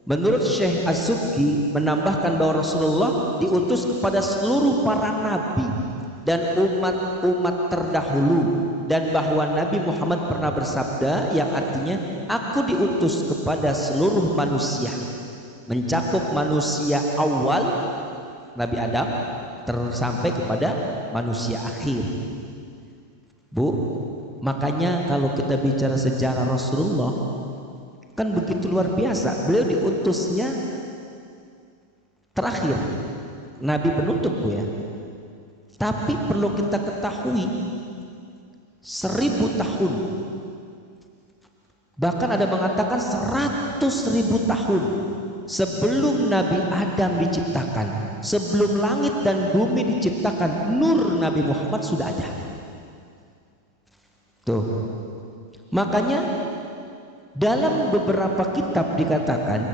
menurut Syekh Az-Subki menambahkan bahwa Rasulullah diutus kepada seluruh para nabi dan umat-umat terdahulu, dan bahwa Nabi Muhammad pernah bersabda yang artinya aku diutus kepada seluruh manusia, mencakup manusia awal Nabi Adam sampai kepada manusia akhir. Bu, makanya kalau kita bicara sejarah Rasulullah kan begitu luar biasa. Beliau diutusnya terakhir, Nabi penutup Bu ya. Tapi perlu kita ketahui 1000 tahun, bahkan ada mengatakan 100.000 tahun sebelum Nabi Adam diciptakan, sebelum langit dan bumi diciptakan, nur Nabi Muhammad sudah ada. Tuh, makanya dalam beberapa kitab dikatakan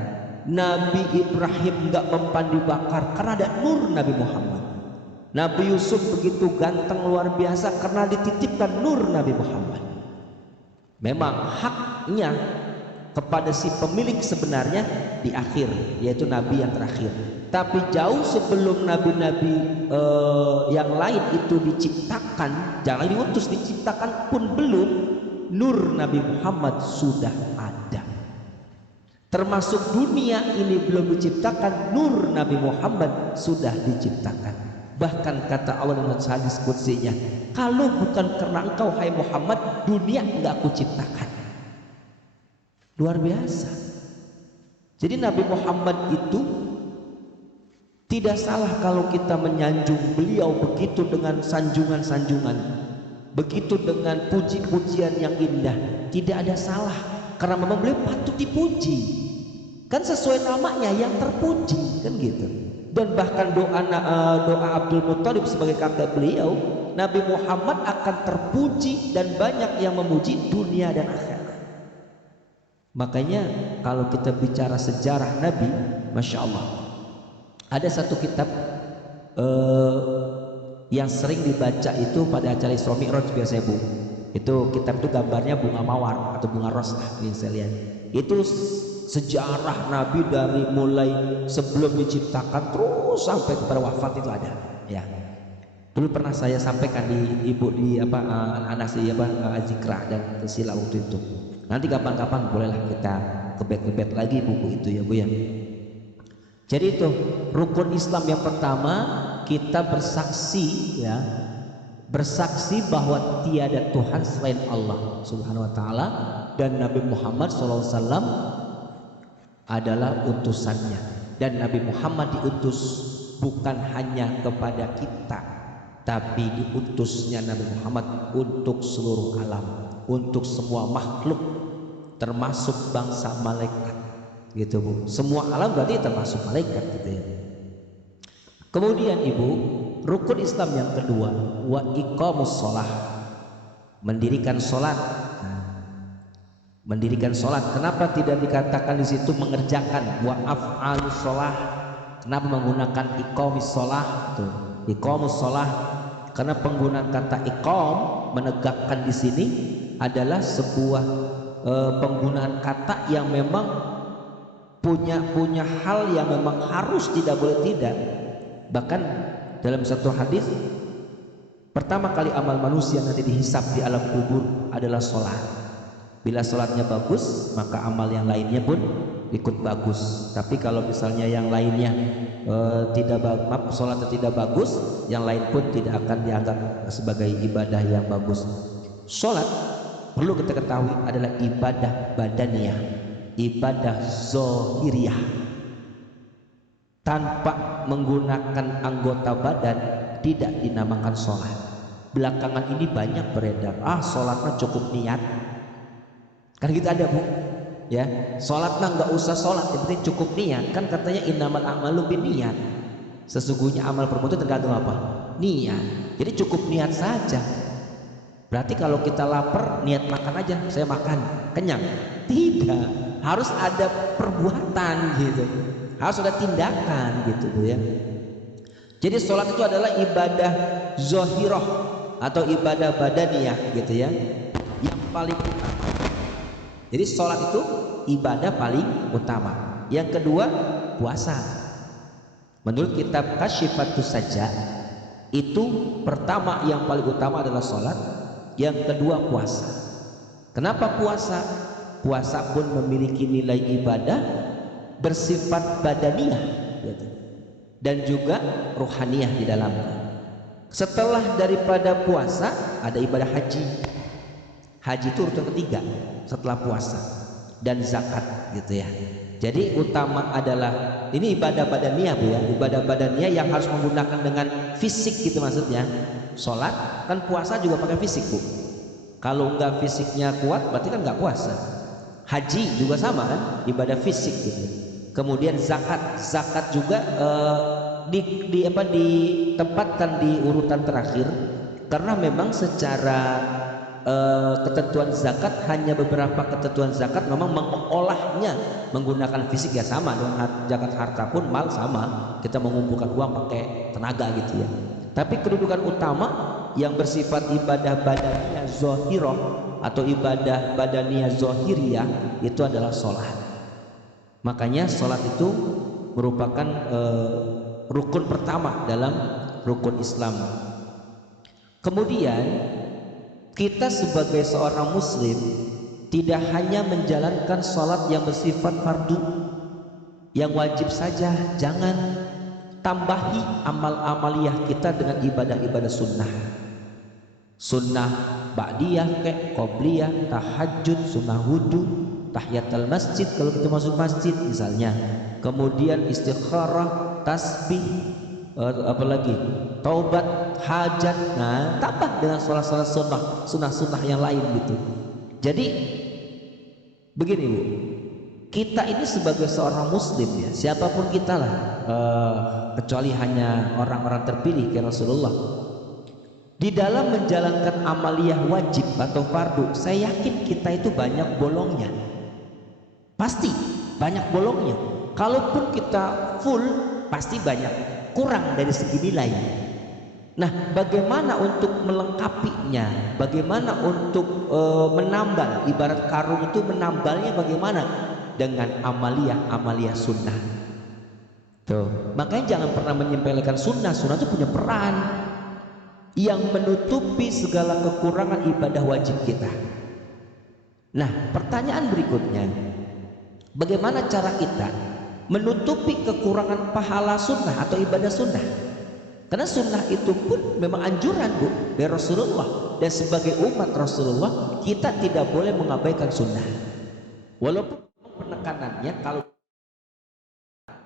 Nabi Ibrahim nggak mempan dibakar karena ada nur Nabi Muhammad. Nabi Yusuf begitu ganteng luar biasa karena dititipkan nur Nabi Muhammad. Memang haknya kepada si pemilik sebenarnya di akhir, yaitu Nabi yang terakhir. Tapi jauh sebelum nabi-nabi yang lain itu diciptakan, jangan diutus, diciptakan pun belum, nur Nabi Muhammad sudah ada. Termasuk dunia ini belum diciptakan, nur Nabi Muhammad sudah diciptakan. Bahkan kata Allah dalam hadis qudsinya, kalau bukan karena engkau hai Muhammad, dunia enggak aku ciptakan. Luar biasa. Jadi Nabi Muhammad itu tidak salah kalau kita menyanjung beliau begitu dengan sanjungan-sanjungan, begitu dengan puji-pujian yang indah. Tidak ada salah, karena memang beliau patut dipuji. Kan sesuai namanya yang terpuji, kan gitu. Dan bahkan doa Abdul Muthalib sebagai kakek beliau, Nabi Muhammad akan terpuji dan banyak yang memuji dunia dan akhirat. Makanya kalau kita bicara sejarah Nabi, Masya Allah, ada satu kitab yang sering dibaca itu pada acara Isra Mi'raj biasanya Bu. Itu kitab itu gambarnya bunga mawar atau bunga ros lah yang saya lihat. Itu sejarah Nabi dari mulai sebelum diciptakan terus sampai kepada wafat itu ada. Ya. Dulu pernah saya sampaikan di ibu di anak si Azikra dan Sila waktu itu. Nanti kapan-kapan bolehlah kita kebet-kebet lagi buku itu ya Bu ya. Jadi itu rukun Islam yang pertama, kita bersaksi ya, bersaksi bahwa tiada Tuhan selain Allah Subhanahu wa taala dan Nabi Muhammad SAW adalah utusannya. Dan Nabi Muhammad diutus bukan hanya kepada kita, tapi diutusnya Nabi Muhammad untuk seluruh alam, untuk semua makhluk, termasuk bangsa malaikat, gitu Bu. Semua alam berarti termasuk malaikat, gitu ya. Kemudian Ibu, rukun Islam yang kedua, wa iqamus shalah, mendirikan sholat. Mendirikan sholat, kenapa tidak dikatakan di situ mengerjakan wa af'alus sholah? Kenapa menggunakan iqamis sholah? Tuh, iqamus sholah, karena penggunaan kata iqam, menegakkan di sini adalah sebuah penggunaan kata yang memang punya hal yang memang harus, tidak boleh tidak. Bahkan dalam satu hadis, pertama kali amal manusia nanti dihisab di alam kubur adalah sholat. Bila sholatnya bagus, maka amal yang lainnya pun ikut bagus. Tapi kalau misalnya yang lainnya sholatnya tidak bagus, yang lain pun tidak akan dianggap sebagai ibadah yang bagus. Sholat perlu kita ketahui adalah ibadah badaniyah, ibadah zohiriyah. Tanpa menggunakan anggota badan tidak dinamakan sholat. Belakangan ini banyak beredar, sholatnya cukup niat. Kan kita ada Bu ya, sholat mah nggak usah sholat, yang penting cukup niat. Kan katanya innamal a'malu binniyat, sesungguhnya amal perbuatan itu tergantung apa? Niat. Jadi cukup niat saja. Berarti kalau kita lapar, niat makan aja, saya makan kenyang. Tidak, harus ada perbuatan gitu, harus ada tindakan gitu Bu ya. Jadi sholat itu adalah ibadah zohiroh atau ibadah badaniyah gitu ya, yang paling utama. Jadi sholat itu ibadah paling utama. Yang kedua, puasa. Menurut kitab Kasyifatus Saja, itu pertama yang paling utama adalah sholat, yang kedua puasa. Kenapa puasa? Puasa pun memiliki nilai ibadah bersifat badaniyah gitu, dan juga rohaniyah di dalamnya. Setelah daripada puasa ada ibadah haji. Haji itu urutan ketiga setelah puasa, dan zakat gitu ya. Jadi utama adalah ini ibadah badaniyah Bu ya, ibadah badaniyah yang harus menggunakan dengan fisik gitu maksudnya. Sholat kan, puasa juga pakai fisik Bu. Kalau enggak fisiknya kuat berarti kan enggak puasa. Haji juga sama kan, ibadah fisik gitu. Kemudian zakat juga ditempatkan di urutan terakhir karena memang secara ketentuan zakat, hanya beberapa ketentuan zakat memang mengolahnya menggunakan fisik ya, sama dengan zakat harta pun mal sama, kita mengumpulkan uang pakai tenaga gitu ya. Tapi kedudukan utama yang bersifat ibadah badaniyah zohirah atau ibadah badaniyah zohiriyah itu adalah sholat. Makanya sholat itu merupakan rukun pertama dalam rukun Islam. Kemudian kita sebagai seorang muslim tidak hanya menjalankan sholat yang bersifat fardu, yang wajib saja, jangan. Tambahi amal-amaliyah kita dengan ibadah-ibadah sunnah. Sunnah ba'diyah, qobliyah, tahajud, sunnah wudu, tahiyatul masjid kalau kita masuk masjid misalnya. Kemudian istikharah, tasbih, apalagi taubat, hajat. Nah, tambah dengan sholat-sholat sunnah yang lain gitu. Jadi begini Bu, kita ini sebagai seorang muslim ya, siapapun kita lah, kecuali hanya orang-orang terpilih kayak Rasulullah, di dalam menjalankan amaliyah wajib atau fardu, saya yakin kita itu banyak bolongnya, pasti banyak bolongnya. Kalaupun kita full, pasti banyak kurang dari segi nilai. Nah, bagaimana untuk melengkapinya? Bagaimana untuk menambal? Ibarat karung itu menambalnya bagaimana? Dengan amaliyah sunnah. Tuh, makanya jangan pernah menyepelekan sunnah. Sunnah itu punya peran yang menutupi segala kekurangan ibadah wajib kita. Nah, pertanyaan berikutnya, bagaimana cara kita menutupi kekurangan pahala sunnah atau ibadah sunnah? Karena sunnah itu pun memang anjuran Bu dari Rasulullah, dan sebagai umat Rasulullah kita tidak boleh mengabaikan sunnah. Walaupun penekanannya kalau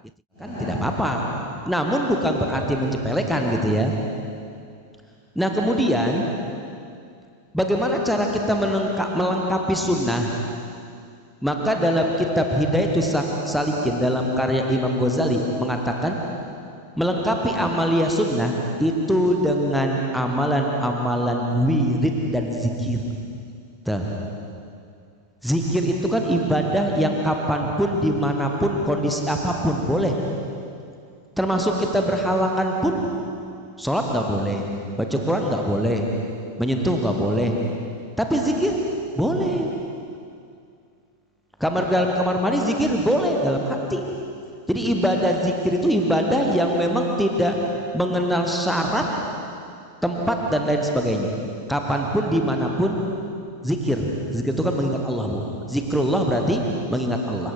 gitu kan tidak apa-apa, namun bukan berarti menyepelekan gitu ya. Nah, kemudian bagaimana cara kita melengkapi sunnah? Maka dalam kitab Hidayatus Salikin dalam karya Imam Ghazali mengatakan melengkapi amaliyah sunnah itu dengan amalan-amalan wirid dan zikir. Tuh. Zikir itu kan ibadah yang kapanpun, dimanapun, kondisi apapun boleh. Termasuk kita berhalangan pun, sholat nggak boleh, baca Quran nggak boleh, menyentuh nggak boleh, tapi zikir boleh. Dalam kamar mandi zikir boleh dalam hati. Jadi ibadah zikir itu ibadah yang memang tidak mengenal syarat, tempat dan lain sebagainya. Kapanpun, dimanapun zikir. Zikir itu kan mengingat Allah Bu. Zikrullah berarti mengingat Allah.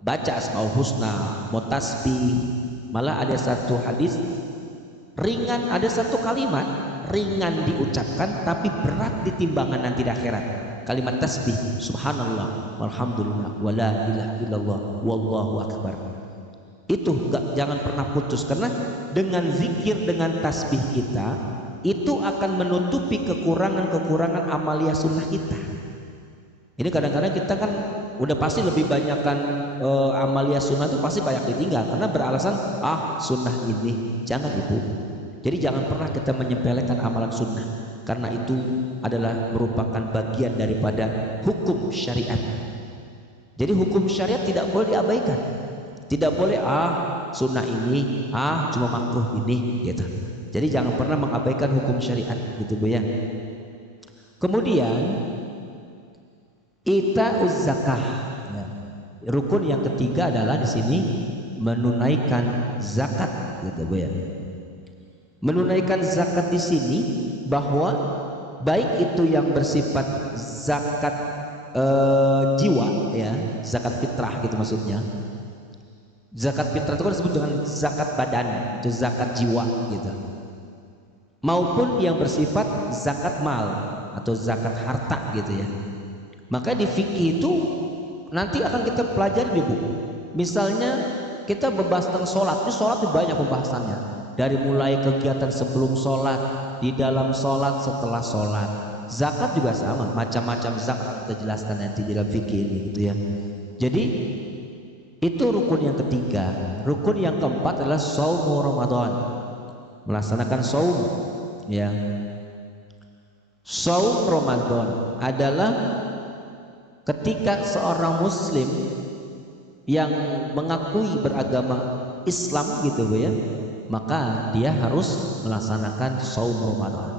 Baca asmaul husna, mau tasbih. Malah ada satu hadis ringan, ada satu kalimat ringan diucapkan tapi berat di timbangan nanti di akhirat. Kalimat tasbih, subhanallah, walhamdulillah, wala ilaha illallah, wallahu akbar. Itu jangan pernah putus, karena dengan zikir, dengan tasbih kita itu akan menutupi kekurangan-kekurangan amaliyah sunnah kita. Ini kadang-kadang kita kan udah pasti lebih banyakkan amaliyah sunnah itu pasti banyak ditinggal karena beralasan sunnah ini. Jangan Ibu. Jadi jangan pernah kita menyepelekan amalan sunnah, karena itu adalah merupakan bagian daripada hukum syariat. Jadi hukum syariat tidak boleh diabaikan. Tidak boleh sunnah ini, cuma makruh ini gitu. Jadi jangan pernah mengabaikan hukum syariat gitu Bu ya. Kemudian itauz zakah. Ya. Rukun yang ketiga adalah di sini menunaikan zakat gitu Bu ya. Menunaikan zakat di sini bahwa baik itu yang bersifat zakat jiwa ya, zakat fitrah gitu maksudnya. Zakat fitrah itu kan disebut dengan zakat badan, itu zakat jiwa gitu. Maupun yang bersifat zakat mal atau zakat harta gitu ya. Maka di fikih itu nanti akan kita pelajari di buku. Misalnya kita membahas tentang sholat, ini sholat itu banyak pembahasannya. Dari mulai kegiatan sebelum sholat, di dalam sholat, setelah sholat. Zakat juga sama, macam-macam zakat kita jelaskan nanti di dalam fikih ini gitu ya. Jadi itu rukun yang ketiga. Rukun yang keempat adalah shaum Ramadan, melaksanakan shaum ya. Shaum Ramadan adalah ketika seorang muslim yang mengakui beragama Islam gitu Bu ya, maka dia harus melaksanakan shaum Ramadan.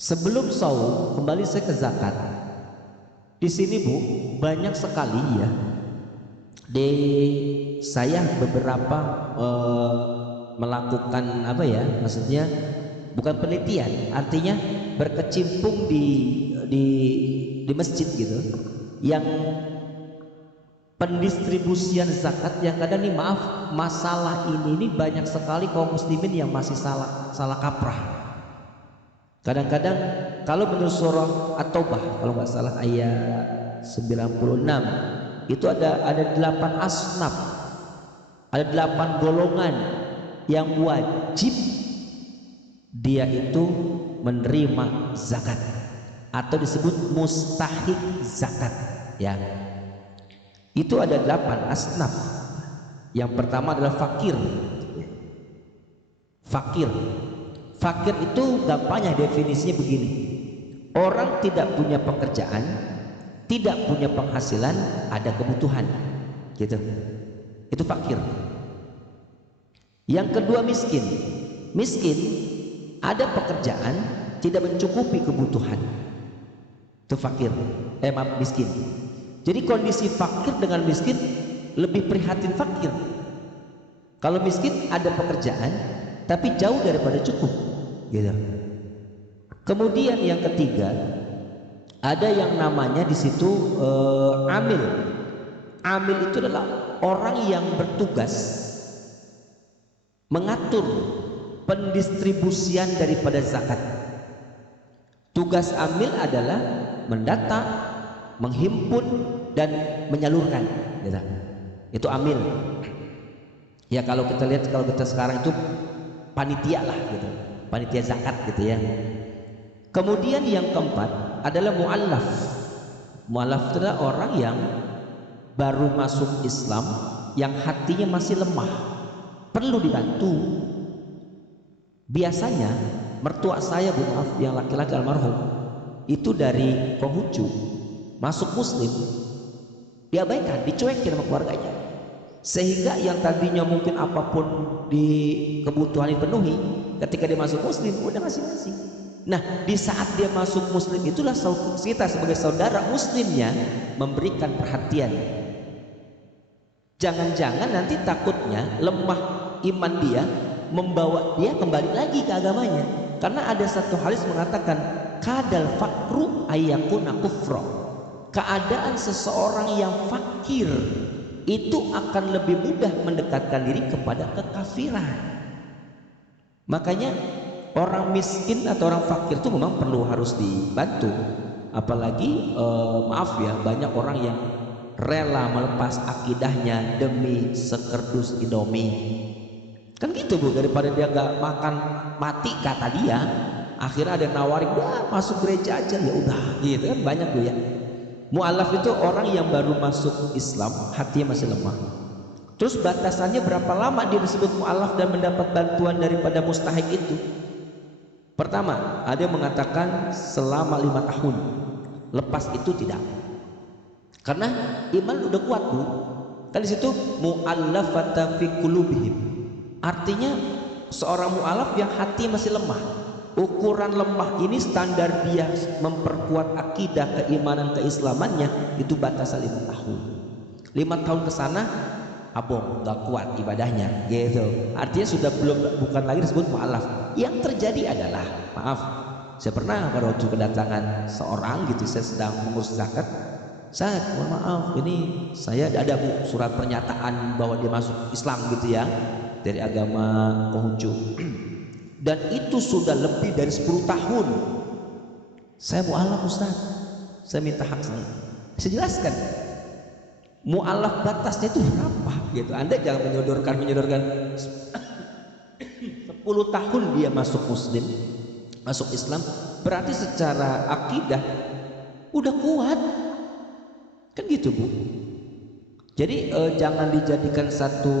Sebelum shaum, kembali saya ke zakat. Di sini Bu, banyak sekali ya. Saya beberapa melakukan maksudnya bukan penelitian, artinya berkecimpung di masjid gitu, yang pendistribusian zakat yang kadang nih, maaf, masalah ini banyak sekali kaum muslimin yang masih salah kaprah. Kadang-kadang kalau menurut surah At-Taubah kalau nggak salah ayat 96 itu ada 8 asnaf, ada 8 golongan yang wajib dia itu menerima zakat atau disebut mustahik zakat ya. Itu ada 8 asnaf. Yang pertama adalah fakir. Fakir itu gampangnya definisinya begini: orang tidak punya pekerjaan, tidak punya penghasilan, ada kebutuhan gitu, itu fakir. Yang kedua miskin ada pekerjaan, tidak mencukupi kebutuhan, itu fakir, miskin. Jadi kondisi fakir dengan miskin lebih prihatin fakir. Kalau miskin ada pekerjaan tapi jauh daripada cukup gitu. Kemudian yang ketiga ada yang namanya di situ amil. Amil itu adalah orang yang bertugas mengatur pendistribusian daripada zakat. Tugas amil adalah mendata, menghimpun dan menyalurkan gitu. Itu amil ya. Kalau kita lihat, kalau kita sekarang itu panitia lah gitu, panitia zakat gitu ya. Kemudian yang keempat adalah mu'allaf. Mu'allaf itu adalah orang yang baru masuk Islam, yang hatinya masih lemah, perlu dibantu. Biasanya mertua saya, bu maaf, yang laki-laki almarhum itu dari Konghucu masuk muslim, diabaikan, dicuekin sama keluarganya, sehingga yang tadinya mungkin apapun di kebutuhan dipenuhi, ketika dia masuk muslim udah ngasih-ngasih. Nah, di saat dia masuk muslim itulah kita sebagai saudara muslimnya memberikan perhatian. Jangan-jangan nanti takutnya lemah iman dia membawa dia kembali lagi ke agamanya, karena ada satu hadis mengatakan kadal fakru ayyakuna kufra. Keadaan seseorang yang fakir itu akan lebih mudah mendekatkan diri kepada kekafiran. Makanya orang miskin atau orang fakir itu memang perlu harus dibantu. Apalagi maaf ya, banyak orang yang rela melepas akidahnya demi sekerdus Indomie. Kan gitu bu, daripada dia gak makan mati kata dia, akhirnya ada yang nawarin, wah masuk gereja aja ya udah gitu kan, banyak bu ya. Mu'alaf itu orang yang baru masuk Islam, hatinya masih lemah. Terus batasannya berapa lama dia disebut mu'alaf dan mendapat bantuan daripada mustahik itu? Pertama, ada yang mengatakan selama 5 tahun, lepas itu tidak, karena iman udah kuat bu. Kan disitu mu'allafata fi qulubihim, artinya seorang mu'alaf yang hati masih lemah. Ukuran lemah ini standar dia memperkuat akidah, keimanan, keislamannya itu batasan 5 tahun. 5 tahun ke sana abong, gak kuat ibadahnya gitu. Artinya sudah bukan lagi disebut mu'alaf. Yang terjadi adalah, maaf, saya pernah pada waktu kedatangan seorang gitu, saya sedang mengurus zakat. Saya mohon maaf, ini saya ada bu surat pernyataan bahwa dia masuk Islam gitu ya, dari agama Konghucu. Dan itu sudah lebih dari 10 tahun saya mu'alaf Ustaz, saya minta hak saya. Saya jelaskan mu'alaf batasnya itu berapa gitu. Anda jangan menyodorkan 10 tahun dia masuk muslim, masuk Islam, berarti secara akidah udah kuat kan gitu bu. Jadi jangan dijadikan satu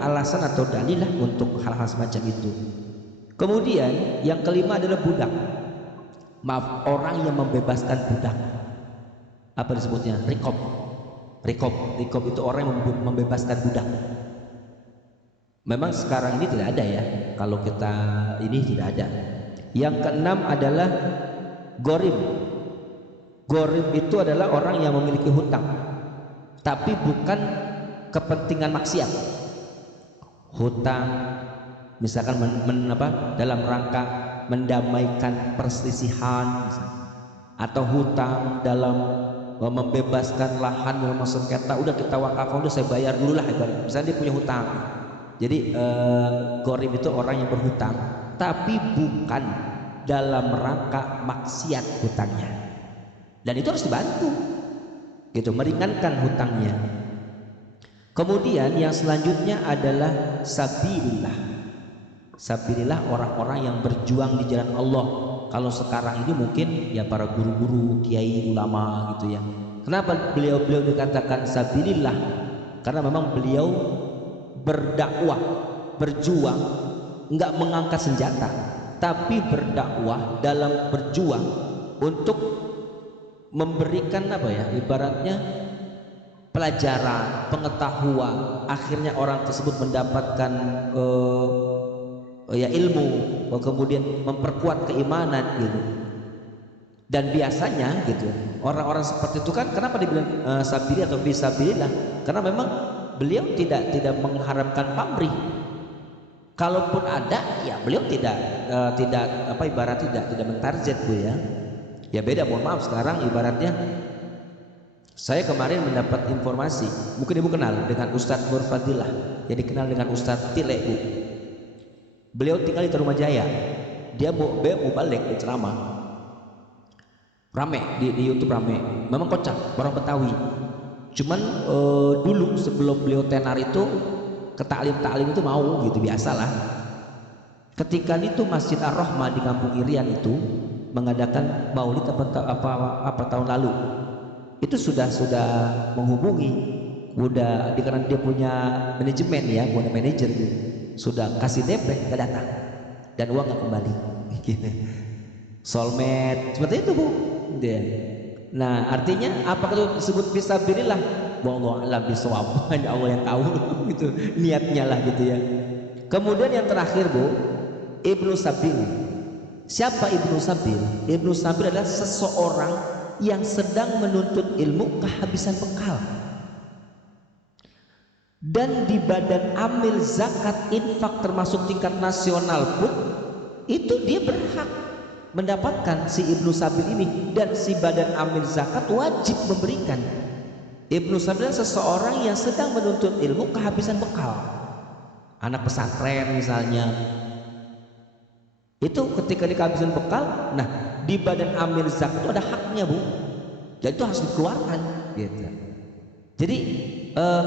alasan atau dalil lah untuk hal-hal semacam itu. Kemudian yang kelima adalah budak. Maaf, orang yang membebaskan budak. Apa disebutnya? Rikob. Rikob itu orang yang membebaskan budak. Memang sekarang ini tidak ada ya. Kalau kita ini tidak ada. Yang keenam adalah gorim. Gorim itu adalah orang yang memiliki hutang, tapi bukan kepentingan maksiat. Hutang misalkan dalam rangka mendamaikan perselisihan misalkan, atau hutang dalam membebaskan lahan dalam sengketa, udah kita wakaf, udah saya bayar dulu lah ibarat. Misalnya dia punya hutang, jadi gharim itu orang yang berhutang tapi bukan dalam rangka maksiat hutangnya, dan itu harus dibantu gitu, meringankan hutangnya. Kemudian yang selanjutnya adalah sabilillah. Sabilillah orang-orang yang berjuang di jalan Allah. Kalau sekarang ini mungkin ya para guru-guru, kiai, ulama gitu ya. Kenapa beliau dikatakan sabilillah? Karena memang beliau berdakwah, berjuang, enggak mengangkat senjata, tapi berdakwah dalam berjuang untuk memberikan ibaratnya pelajaran, pengetahuan, akhirnya orang tersebut mendapatkan ilmu, kemudian memperkuat keimanan gitu. Dan biasanya gitu orang-orang seperti itu kan kenapa dibilang sabiri atau fisabilillah, karena memang beliau tidak mengharapkan pamrih. Kalaupun ada ya beliau tidak ibarat tidak mentarget Bu ya. Ya beda, mohon maaf, sekarang ibaratnya saya kemarin mendapat informasi, mungkin Ibu kenal dengan Ustadz Nur Fadilah, yang dikenal dengan Ustadz Tile Bu. Beliau tinggal di Tarumajaya, dia mau balik di ceramah, rame di YouTube, rame, memang kocak, orang Betawi. Cuman dulu sebelum beliau tenar itu ke taklim itu mau gitu, biasalah. Ketika itu Masjid Ar-Rahmah di Kampung Irian itu mengadakan maulid apa tahun lalu, itu sudah menghubungi, udah karena dia punya manajemen ya, punya manajer gitu, sudah kasih DP, gak datang dan uang gak kembali gitu. Soulmate seperti itu Bu dia. Nah artinya apa itu disebut fisabilillah? Wallahu a'lam bishawab, hanya Allah yang tahu gitu niatnya lah gitu ya. Kemudian yang terakhir Bu, Ibnu Sabil. Siapa Ibnu Sabil? Ibnu Sabil adalah seseorang yang sedang menuntut ilmu kehabisan bekal, dan di badan amil zakat infak termasuk tingkat nasional pun itu dia berhak mendapatkan si Ibnu Sabil ini, dan si badan amil zakat wajib memberikan. Ibnu Sabil adalah seseorang yang sedang menuntut ilmu kehabisan bekal, anak pesantren misalnya, itu ketika di kehabisan bekal, nah di badan amil zakat itu ada haknya Bu, jadi itu harus dikeluarkan gitu. Jadi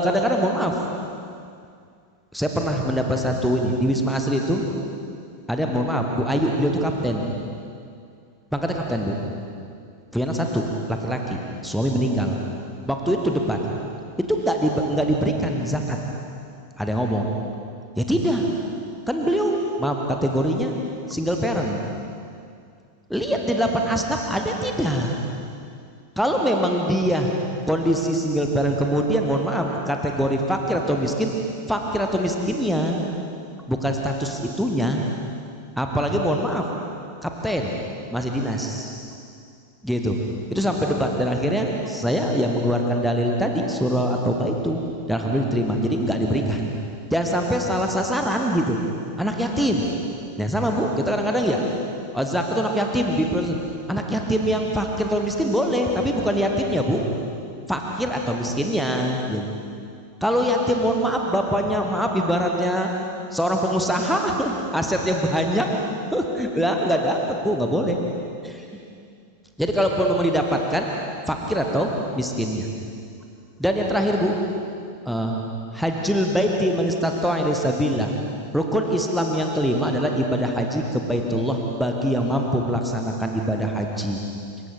kadang-kadang mohon maaf, saya pernah mendapat satu ini di Wisma Asri itu ada, mohon maaf Bu Ayu, beliau itu kapten, pangkatnya kapten Bu, punya anak satu laki-laki, suami meninggal. Waktu itu debat itu nggak diberikan zakat. Ada yang ngomong ya tidak, kan beliau maaf kategorinya single parent. Lihat di 8 asnaf ada tidak? Kalau memang dia kondisi single parent, kemudian mohon maaf kategori fakir atau miskin, fakir atau miskinnya bukan status itunya, apalagi mohon maaf kapten masih dinas gitu. Itu sampai debat dan akhirnya saya yang mengeluarkan dalil tadi surah atau itu, dan alhamdulillah diterima, jadi nggak diberikan. Jangan sampai salah sasaran gitu, anak yatim. Nah sama Bu, kita kadang-kadang ya zakat itu anak yatim, anak yatim yang fakir atau miskin boleh, tapi bukan yatimnya Bu, fakir atau miskinnya gitu. Kalau yatim mohon maaf bapaknya, maaf ibaratnya seorang pengusaha asetnya banyak lah nggak dapat Bu, nggak boleh. Jadi kalaupun memang didapatkan fakir atau miskinnya. Dan yang terakhir Bu, hajjul baiti man istata'a ilaihi sabila. Rukun Islam yang kelima adalah ibadah haji ke Baitullah bagi yang mampu melaksanakan ibadah haji.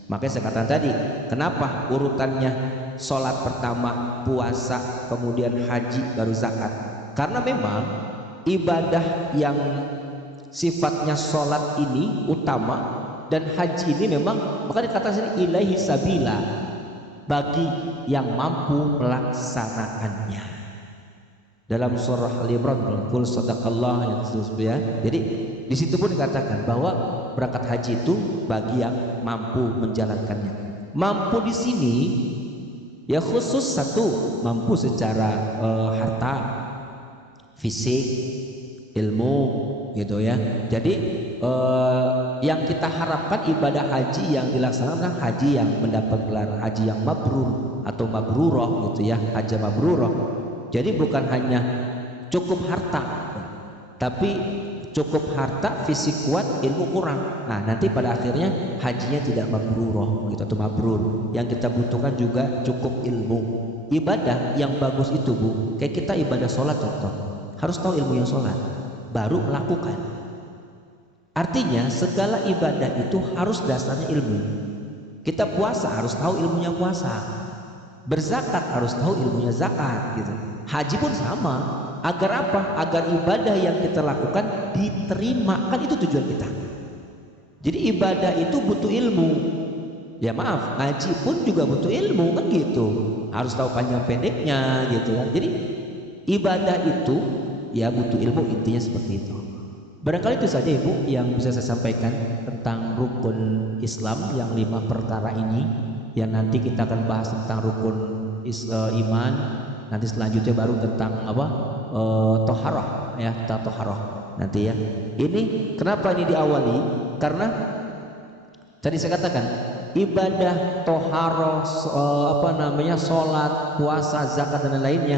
Makanya saya katakan tadi, kenapa urutannya sholat pertama, puasa, kemudian haji, baru zakat? Karena memang ibadah yang sifatnya sholat ini utama, dan haji ini memang, maka dikatakan sini ilaihi sabila, bagi yang mampu melaksanakannya. Dalam surah Al-Imran, qul sadaqallah, yang seterusnya. Jadi di situ pun dikatakan bahwa berangkat haji itu bagi yang mampu menjalankannya. Mampu di sini ya khusus satu, mampu secara harta, fisik, ilmu, gitu ya. Jadi yang kita harapkan ibadah haji yang dilaksanakan haji yang mendapat gelar haji yang mabrur atau mabrurah gitu ya, haji mabrurah. Jadi bukan hanya cukup harta, tapi cukup harta, fisik kuat, ilmu kurang. Nah, nanti pada akhirnya hajinya tidak mabrurah gitu atau mabrur. Yang kita butuhkan juga cukup ilmu. Ibadah yang bagus itu, Bu, kayak kita ibadah sholat contoh, harus tahu ilmu yang sholat baru melakukan. Artinya segala ibadah itu harus dasarnya ilmu. Kita puasa harus tahu ilmunya puasa, berzakat harus tahu ilmunya zakat gitu. Haji pun sama. Agar apa? Agar ibadah yang kita lakukan diterima, kan itu tujuan kita. Jadi ibadah itu butuh ilmu. Ya maaf, haji pun juga butuh ilmu kan gitu. Harus tahu panjang pendeknya gitu kan. Jadi ibadah itu ya butuh ilmu, intinya seperti itu. Barangkali itu saja Ibu yang bisa saya sampaikan tentang rukun Islam yang 5 perkara ini. Yang nanti kita akan bahas tentang rukun iman. Nanti selanjutnya baru tentang apa? Toharah ya, toharah nanti ya. Ini kenapa ini diawali? Karena tadi saya katakan ibadah toharah, sholat, puasa, zakat dan lainnya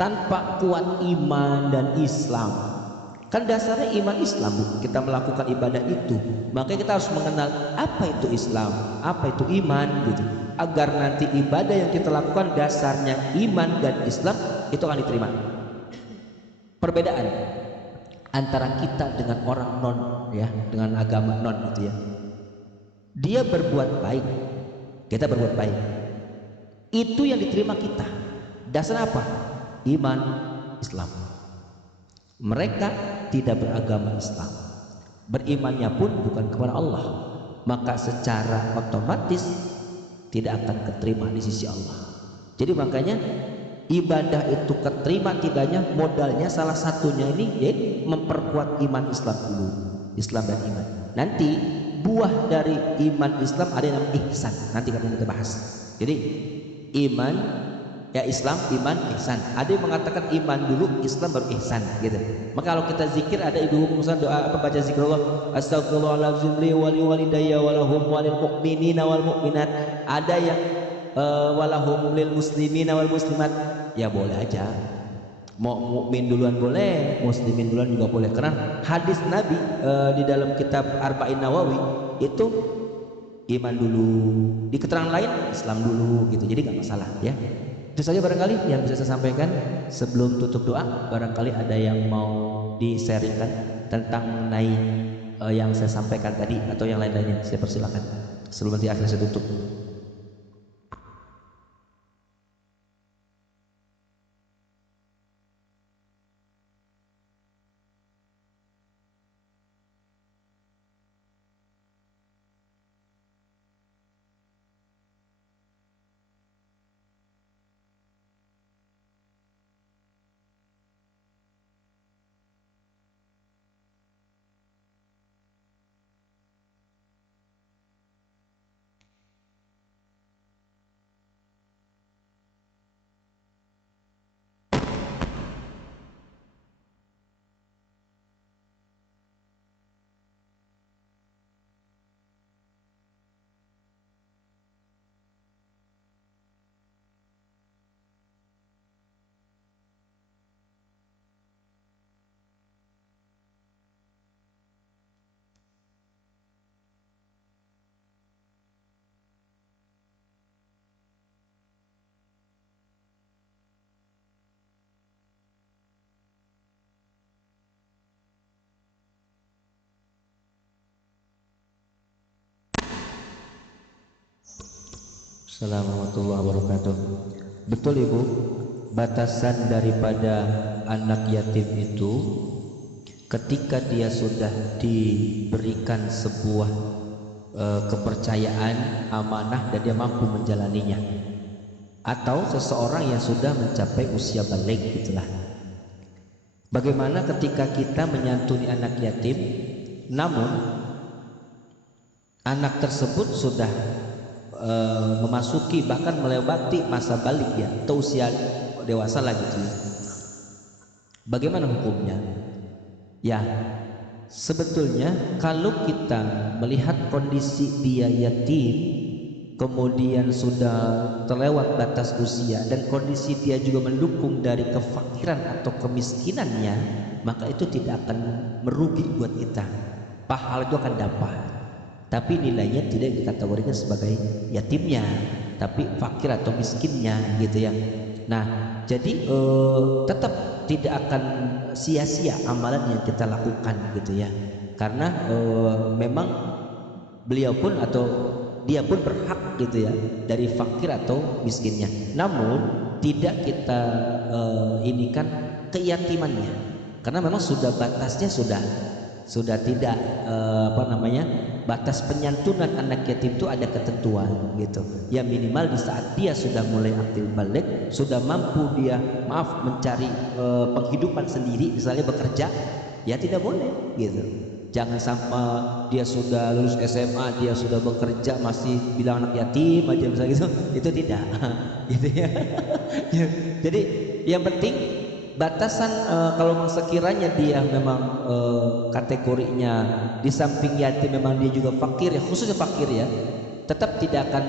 tanpa kuat iman dan Islam, kan dasarnya iman Islam, Bu, kita melakukan ibadah itu, makanya kita harus mengenal apa itu Islam, apa itu iman gitu, agar nanti ibadah yang kita lakukan dasarnya iman dan Islam itu akan diterima. Perbedaan antara kita dengan orang non ya, dengan agama non gitu ya, dia berbuat baik, kita berbuat baik, itu yang diterima kita. Dasar apa? Iman Islam. Mereka tidak beragama Islam, berimannya pun bukan kepada Allah, maka secara otomatis tidak akan keterima di sisi Allah. Jadi makanya ibadah itu keterima tidaknya modalnya salah satunya ini yaitu memperkuat iman Islam dulu, Islam dan iman. Nanti buah dari iman Islam ada yang namanya ihsan, nanti akan kita bahas. Jadi iman ya, Islam, iman, ihsan. Ada yang mengatakan iman dulu, Islam baru ihsan gitu. Maka kalau kita zikir ada ibu misalnya doa apa, baca zikrullah, astagfirullahaladzim li wali walidayya walahum walil mu'minina wal mu'minat. Ada yang walahum lil muslimina wal muslimat, ya boleh aja, mau mukmin duluan boleh, muslimin duluan juga boleh, karena hadis Nabi di dalam kitab Arba'in Nawawi itu iman dulu, di keterangan lain Islam dulu gitu, jadi nggak masalah ya. Itu saja barangkali yang bisa saya sampaikan. Sebelum tutup doa, barangkali ada yang mau di-sharingkan tentang mengenai yang saya sampaikan tadi atau yang lain-lainnya, saya persilakan sebelum nanti akhirnya saya tutup. Assalamualaikum warahmatullahi wabarakatuh. Betul Ibu, batasan daripada anak yatim itu ketika dia sudah diberikan sebuah kepercayaan, amanah, dan dia mampu menjalaninya, atau seseorang yang sudah mencapai usia balik gitulah. Bagaimana ketika kita menyantuni anak yatim namun anak tersebut sudah memasuki bahkan melewati masa balik ya, atau usia dewasa lah gitu. Bagaimana hukumnya? Ya, sebetulnya kalau kita melihat kondisi dia yatim, kemudian sudah terlewat batas usia dan kondisi dia juga mendukung dari kefakiran atau kemiskinannya, maka itu tidak akan merugi buat kita. Pahala itu akan dapat, tapi nilainya tidak dikategorikan sebagai yatimnya, tapi fakir atau miskinnya gitu ya. Nah, jadi tetap tidak akan sia-sia amalan yang kita lakukan gitu ya, karena memang beliau pun atau dia pun berhak gitu ya dari fakir atau miskinnya. Namun tidak kita ini kan keyatimannya, karena memang sudah batasnya sudah tidak batas penyantunan anak yatim itu ada ketentuan gitu ya, minimal di saat dia sudah mulai akil balik, sudah mampu dia mencari penghidupan sendiri, misalnya bekerja, ya tidak boleh gitu. Jangan sampai dia sudah lulus SMA, dia sudah bekerja masih bilang anak yatim aja misalnya gitu, itu tidak gitu ya. Jadi yang penting batasan kalau sekiranya dia memang kategorinya di samping yatim memang dia juga fakir ya, khususnya fakir ya, tetap tidak akan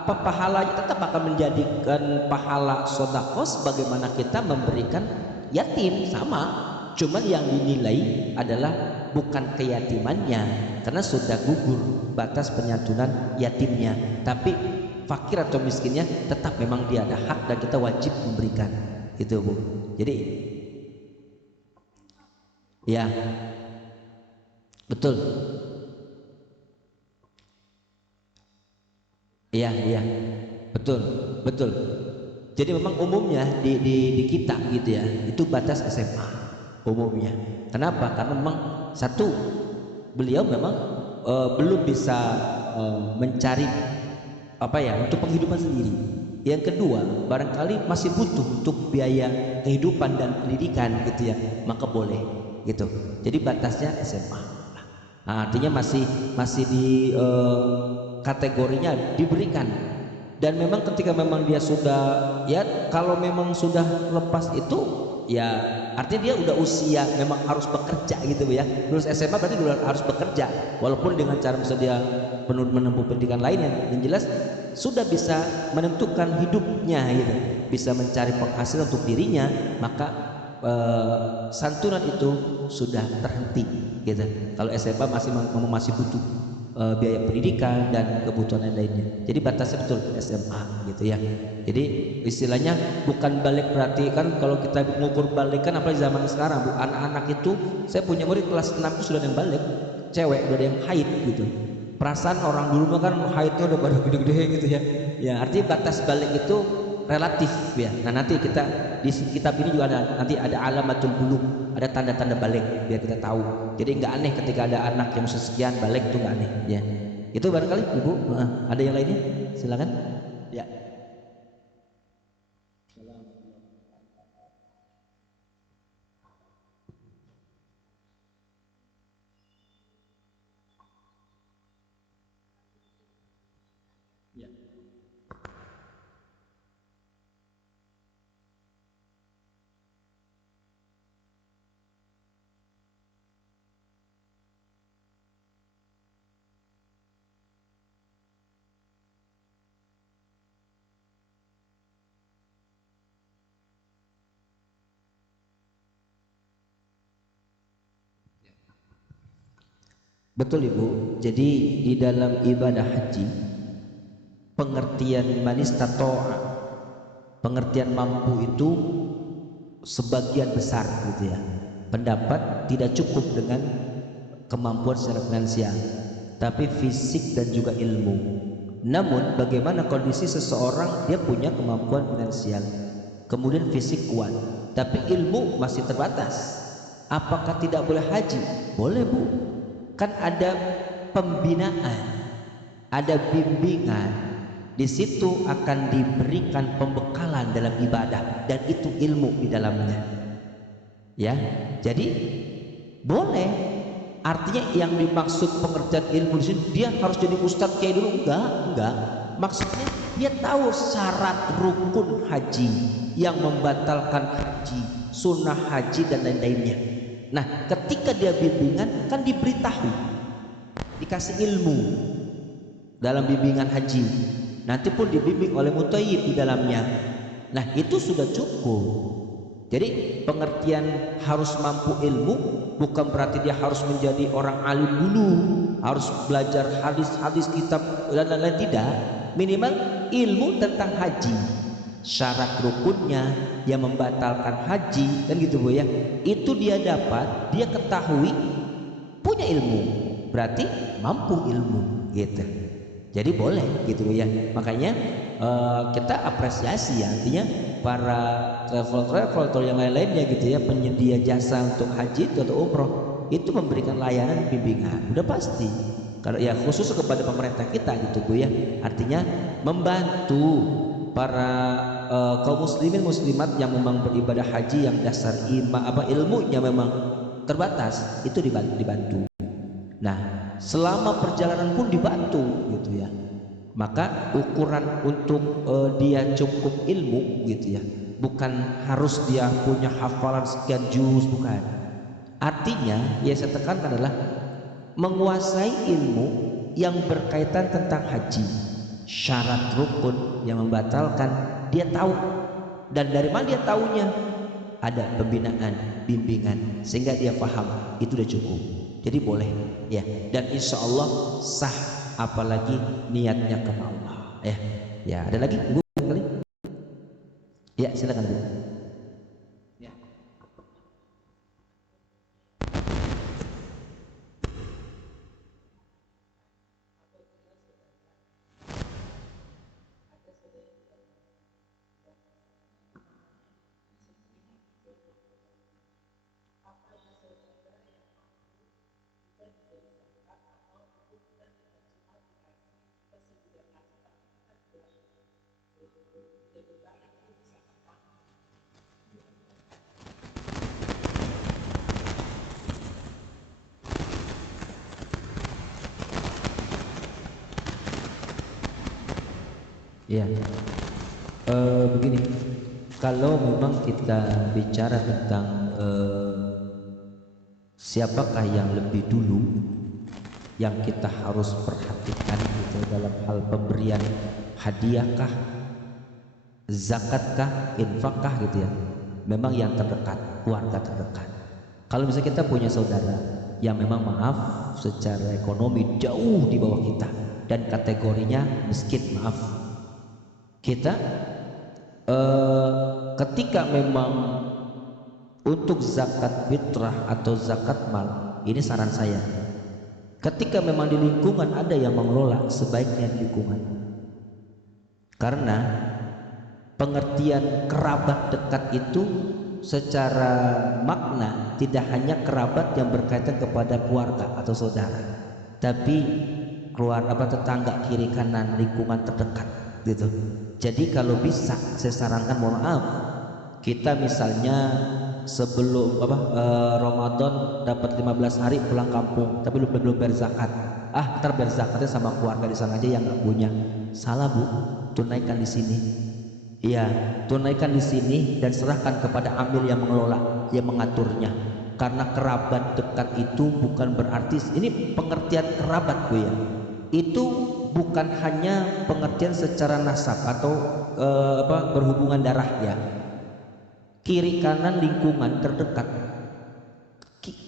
pahalanya tetap akan menjadikan pahala sedekah sebagaimana kita memberikan yatim sama. Cuman yang dinilai adalah bukan keyatimannya, karena sudah gugur batas penyantunan yatimnya, tapi fakir atau miskinnya tetap memang dia ada hak dan kita wajib memberikan itu Bu. Jadi ya betul, iya betul betul. Jadi memang umumnya di kita gitu ya, itu batas SMA umumnya. Kenapa? Karena memang satu, beliau memang belum bisa mencari untuk penghidupan sendiri. Yang kedua, barangkali masih butuh untuk biaya kehidupan dan pendidikan gitu ya, maka boleh gitu. Jadi batasnya SMA. Nah, artinya masih di kategorinya diberikan. Dan memang ketika memang dia sudah ya, kalau memang sudah lepas itu ya artinya dia udah usia memang harus bekerja gitu ya, lulus SMA berarti udah harus bekerja, walaupun dengan cara misalnya dia menempuh pendidikan lainnya, yang jelas sudah bisa menentukan hidupnya gitu, bisa mencari penghasilan untuk dirinya, maka santunan itu sudah terhenti gitu. Kalau SMA masih butuh biaya pendidikan dan kebutuhan lainnya, jadi batasnya betul SMA gitu ya. Jadi istilahnya bukan balik, berarti kan kalau kita mengukur balik kan apalagi zaman sekarang Bu, anak-anak itu, saya punya murid kelas 6 itu sudah ada yang balik, cewek udah ada yang haid gitu. Perasaan orang dulu mah kan haidnya udah pada gede-gede gitu ya. Ya artinya batas balik itu relatif ya. Nah nanti kita di kitab ini juga nanti ada alamatul bulugh, ada tanda-tanda balik biar kita tahu. Jadi nggak aneh ketika ada anak yang sekian balik, itu nggak aneh ya. Itu barangkali Ibu ada yang lainnya, silakan ya. Betul Ibu. Jadi di dalam ibadah haji, pengertian manistato'a, pengertian mampu itu sebagian besar gitu ya, pendapat tidak cukup dengan kemampuan secara finansial, tapi fisik dan juga ilmu. Namun bagaimana kondisi seseorang, dia punya kemampuan finansial, kemudian fisik kuat, tapi ilmu masih terbatas, apakah tidak boleh haji? Boleh Bu, kan ada pembinaan, ada bimbingan, di situ akan diberikan pembekalan dalam ibadah dan itu ilmu di dalamnya ya. Jadi boleh. Artinya yang dimaksud pengertian ilmu di sini dia harus jadi ustadz kayak dulu, enggak. Maksudnya dia tahu syarat rukun haji, yang membatalkan haji, sunnah haji dan lain-lainnya. Nah, ketika dia bimbingan kan diberitahu, dikasih ilmu dalam bimbingan haji. Nanti pun dibimbing oleh muthayyib di dalamnya. Nah, itu sudah cukup. Jadi pengertian harus mampu ilmu bukan berarti dia harus menjadi orang alim dulu, harus belajar hadis-hadis, kitab dan lain-lain, tidak. Minimal ilmu tentang haji, syarat rukunnya yang membatalkan haji, kan gitu Bu ya. Itu dia dapat, dia ketahui, punya ilmu, berarti mampu ilmu gitu. Jadi boleh gitu ya. Makanya kita apresiasi ya, artinya para travel atau yang lain-lainnya gitu ya, penyedia jasa untuk haji atau umroh itu memberikan layanan bimbingan, udah pasti. Kalau ya khusus kepada pemerintah kita gitu Bu ya, artinya membantu para kaum muslimin muslimat yang memang beribadah haji yang dasar ilmunya memang terbatas, itu dibantu. Nah, selama perjalanan pun dibantu gitu ya. Maka ukuran untuk dia cukup ilmu gitu ya, bukan harus dia punya hafalan sekian juz, bukan. Artinya yang saya tekankan adalah menguasai ilmu yang berkaitan tentang haji, syarat rukun yang membatalkan dia tahu. Dan dari mana dia tahunya? Ada pembinaan, bimbingan, sehingga dia paham, itu udah cukup. Jadi boleh ya, dan insya Allah sah, apalagi niatnya karena Allah ya. Ya, ada lagi Bu kali? Ya, silakan Bu. Ya. Ya, begini, kalau memang kita bicara tentang siapakah yang lebih dulu yang kita harus perhatikan gitu dalam hal pemberian hadiahkah, zakatkah, infakkah gitu ya, memang yang terdekat, keluarga terdekat. Kalau misalnya kita punya saudara yang memang maaf secara ekonomi jauh di bawah kita dan kategorinya miskin, maaf, kita ketika memang untuk zakat fitrah atau zakat mal, ini saran saya, ketika memang di lingkungan ada yang mengelola, sebaiknya di lingkungan, karena pengertian kerabat dekat itu secara makna tidak hanya kerabat yang berkaitan kepada keluarga atau saudara, tapi tetangga, kiri kanan, lingkungan terdekat gitu. Jadi kalau bisa saya sarankan, mohon maaf, kita misalnya sebelum Ramadan dapat 15 hari pulang kampung tapi belum berzakat, ntar berzakatnya sama keluarga di sana aja yang nggak punya. Salah Bu, tunaikan di sini. Iya, tunaikan di sini dan serahkan kepada amil yang mengelola, yang mengaturnya. Karena kerabat dekat itu bukan berarti, ini pengertian kerabat Bu ya, itu bukan hanya pengertian secara nasab atau berhubungan darah ya, kiri kanan lingkungan terdekat.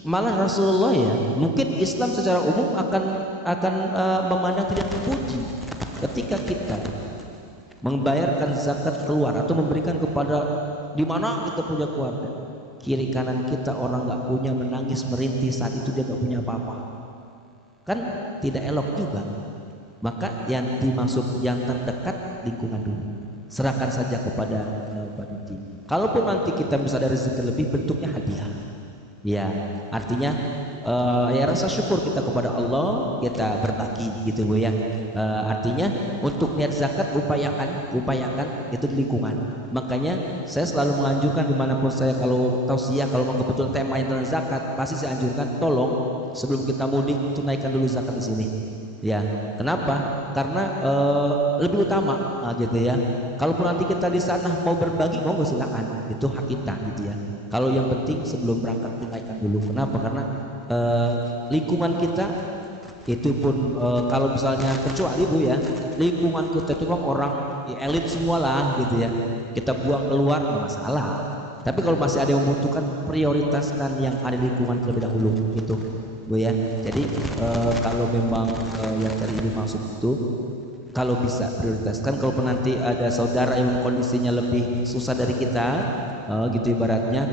Malah Rasulullah ya, mungkin Islam secara umum akan memandang tidak terpuji ketika kita membayarkan zakat keluar atau memberikan kepada di mana kita punya keluarga, kiri kanan kita orang nggak punya, menangis merintih saat itu dia nggak punya apa-apa, kan tidak elok juga. Maka yang dimaksud yang terdekat lingkungan dulu, serahkan saja kepada panitia. Kalaupun nanti kita bisa ada rezeki lebih, bentuknya hadiah ya, artinya ya rasa syukur kita kepada Allah, kita berbagi gitu Bu ya. Artinya untuk niat zakat upayakan itu di lingkungan. Makanya saya selalu menganjurkan dimanapun saya, kalau tausiah, kalau memang kebetulan tema tentang zakat, pasti saya anjurkan tolong sebelum kita mudik tunaikan dulu zakat di sini ya. Kenapa? Karena lebih utama gitu ya. Kalaupun nanti kita di sana mau berbagi, mau silakan, itu hak kita gitu ya. Kalau yang penting sebelum berangkat tunaikan dulu. Kenapa? Karena lingkungan kita itu pun kalau misalnya kecuali Bu ya, lingkungan kita itu orang elit semua lah gitu ya, kita buang keluar nggak masalah. Tapi kalau masih ada yang membutuhkan, prioritaskan yang ada di lingkungan terlebih dahulu gitu Bu ya. Jadi kalau memang yang tadi dimaksud itu, kalau bisa prioritaskan. Kalau nanti ada saudara yang kondisinya lebih susah dari kita, gitu ibaratnya,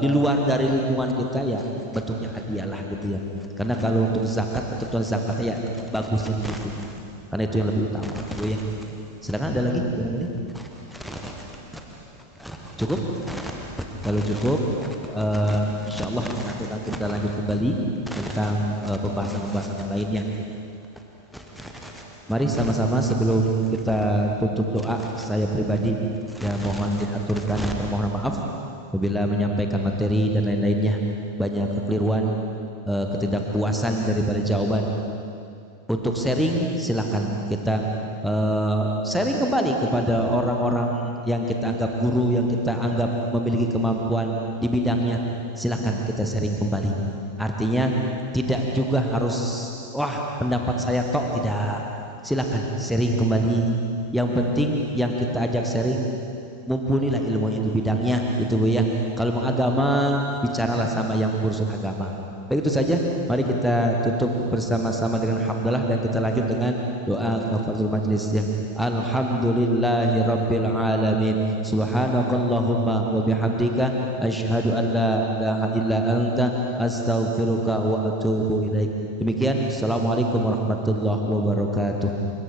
di luar dari lingkungan kita, ya bentuknya hadiah lah gitu ya. Karena kalau untuk zakat, ketentuan zakat ya bagusnya gitu, karena itu yang lebih utama gitu ya. Sedangkan ada lagi cukup? Kalau cukup, insya Allah nanti kita lanjut kembali tentang pembahasan-pembahasan yang lainnya. Mari sama-sama sebelum kita tutup doa, saya pribadi ya mohon diaturkan permohonan maaf apabila menyampaikan materi dan lain-lainnya banyak kekeliruan, ketidakpuasan daripada jawaban. Untuk sharing silakan kita sharing kembali kepada orang-orang yang kita anggap guru, yang kita anggap memiliki kemampuan di bidangnya. Silakan kita sharing kembali. Artinya tidak juga harus wah pendapat saya tok, tidak. Silakan sharing kembali. Yang penting yang kita ajak sharing mumpunilah ilmunya di bidangnya gitu Bu ya. Kalau mau agama, bicaralah sama yang berurusan agama. Baik, itu saja. Mari kita tutup bersama-sama dengan hamdalah dan kita lanjut dengan doa kafaratul majlis ya. Alhamdulillahirabbil alamin. Subhanakallahumma wa bihamdika asyhadu an la ilaha illa anta astaghfiruka wa atubu ilaik. Demikian, assalamualaikum warahmatullahi wabarakatuh.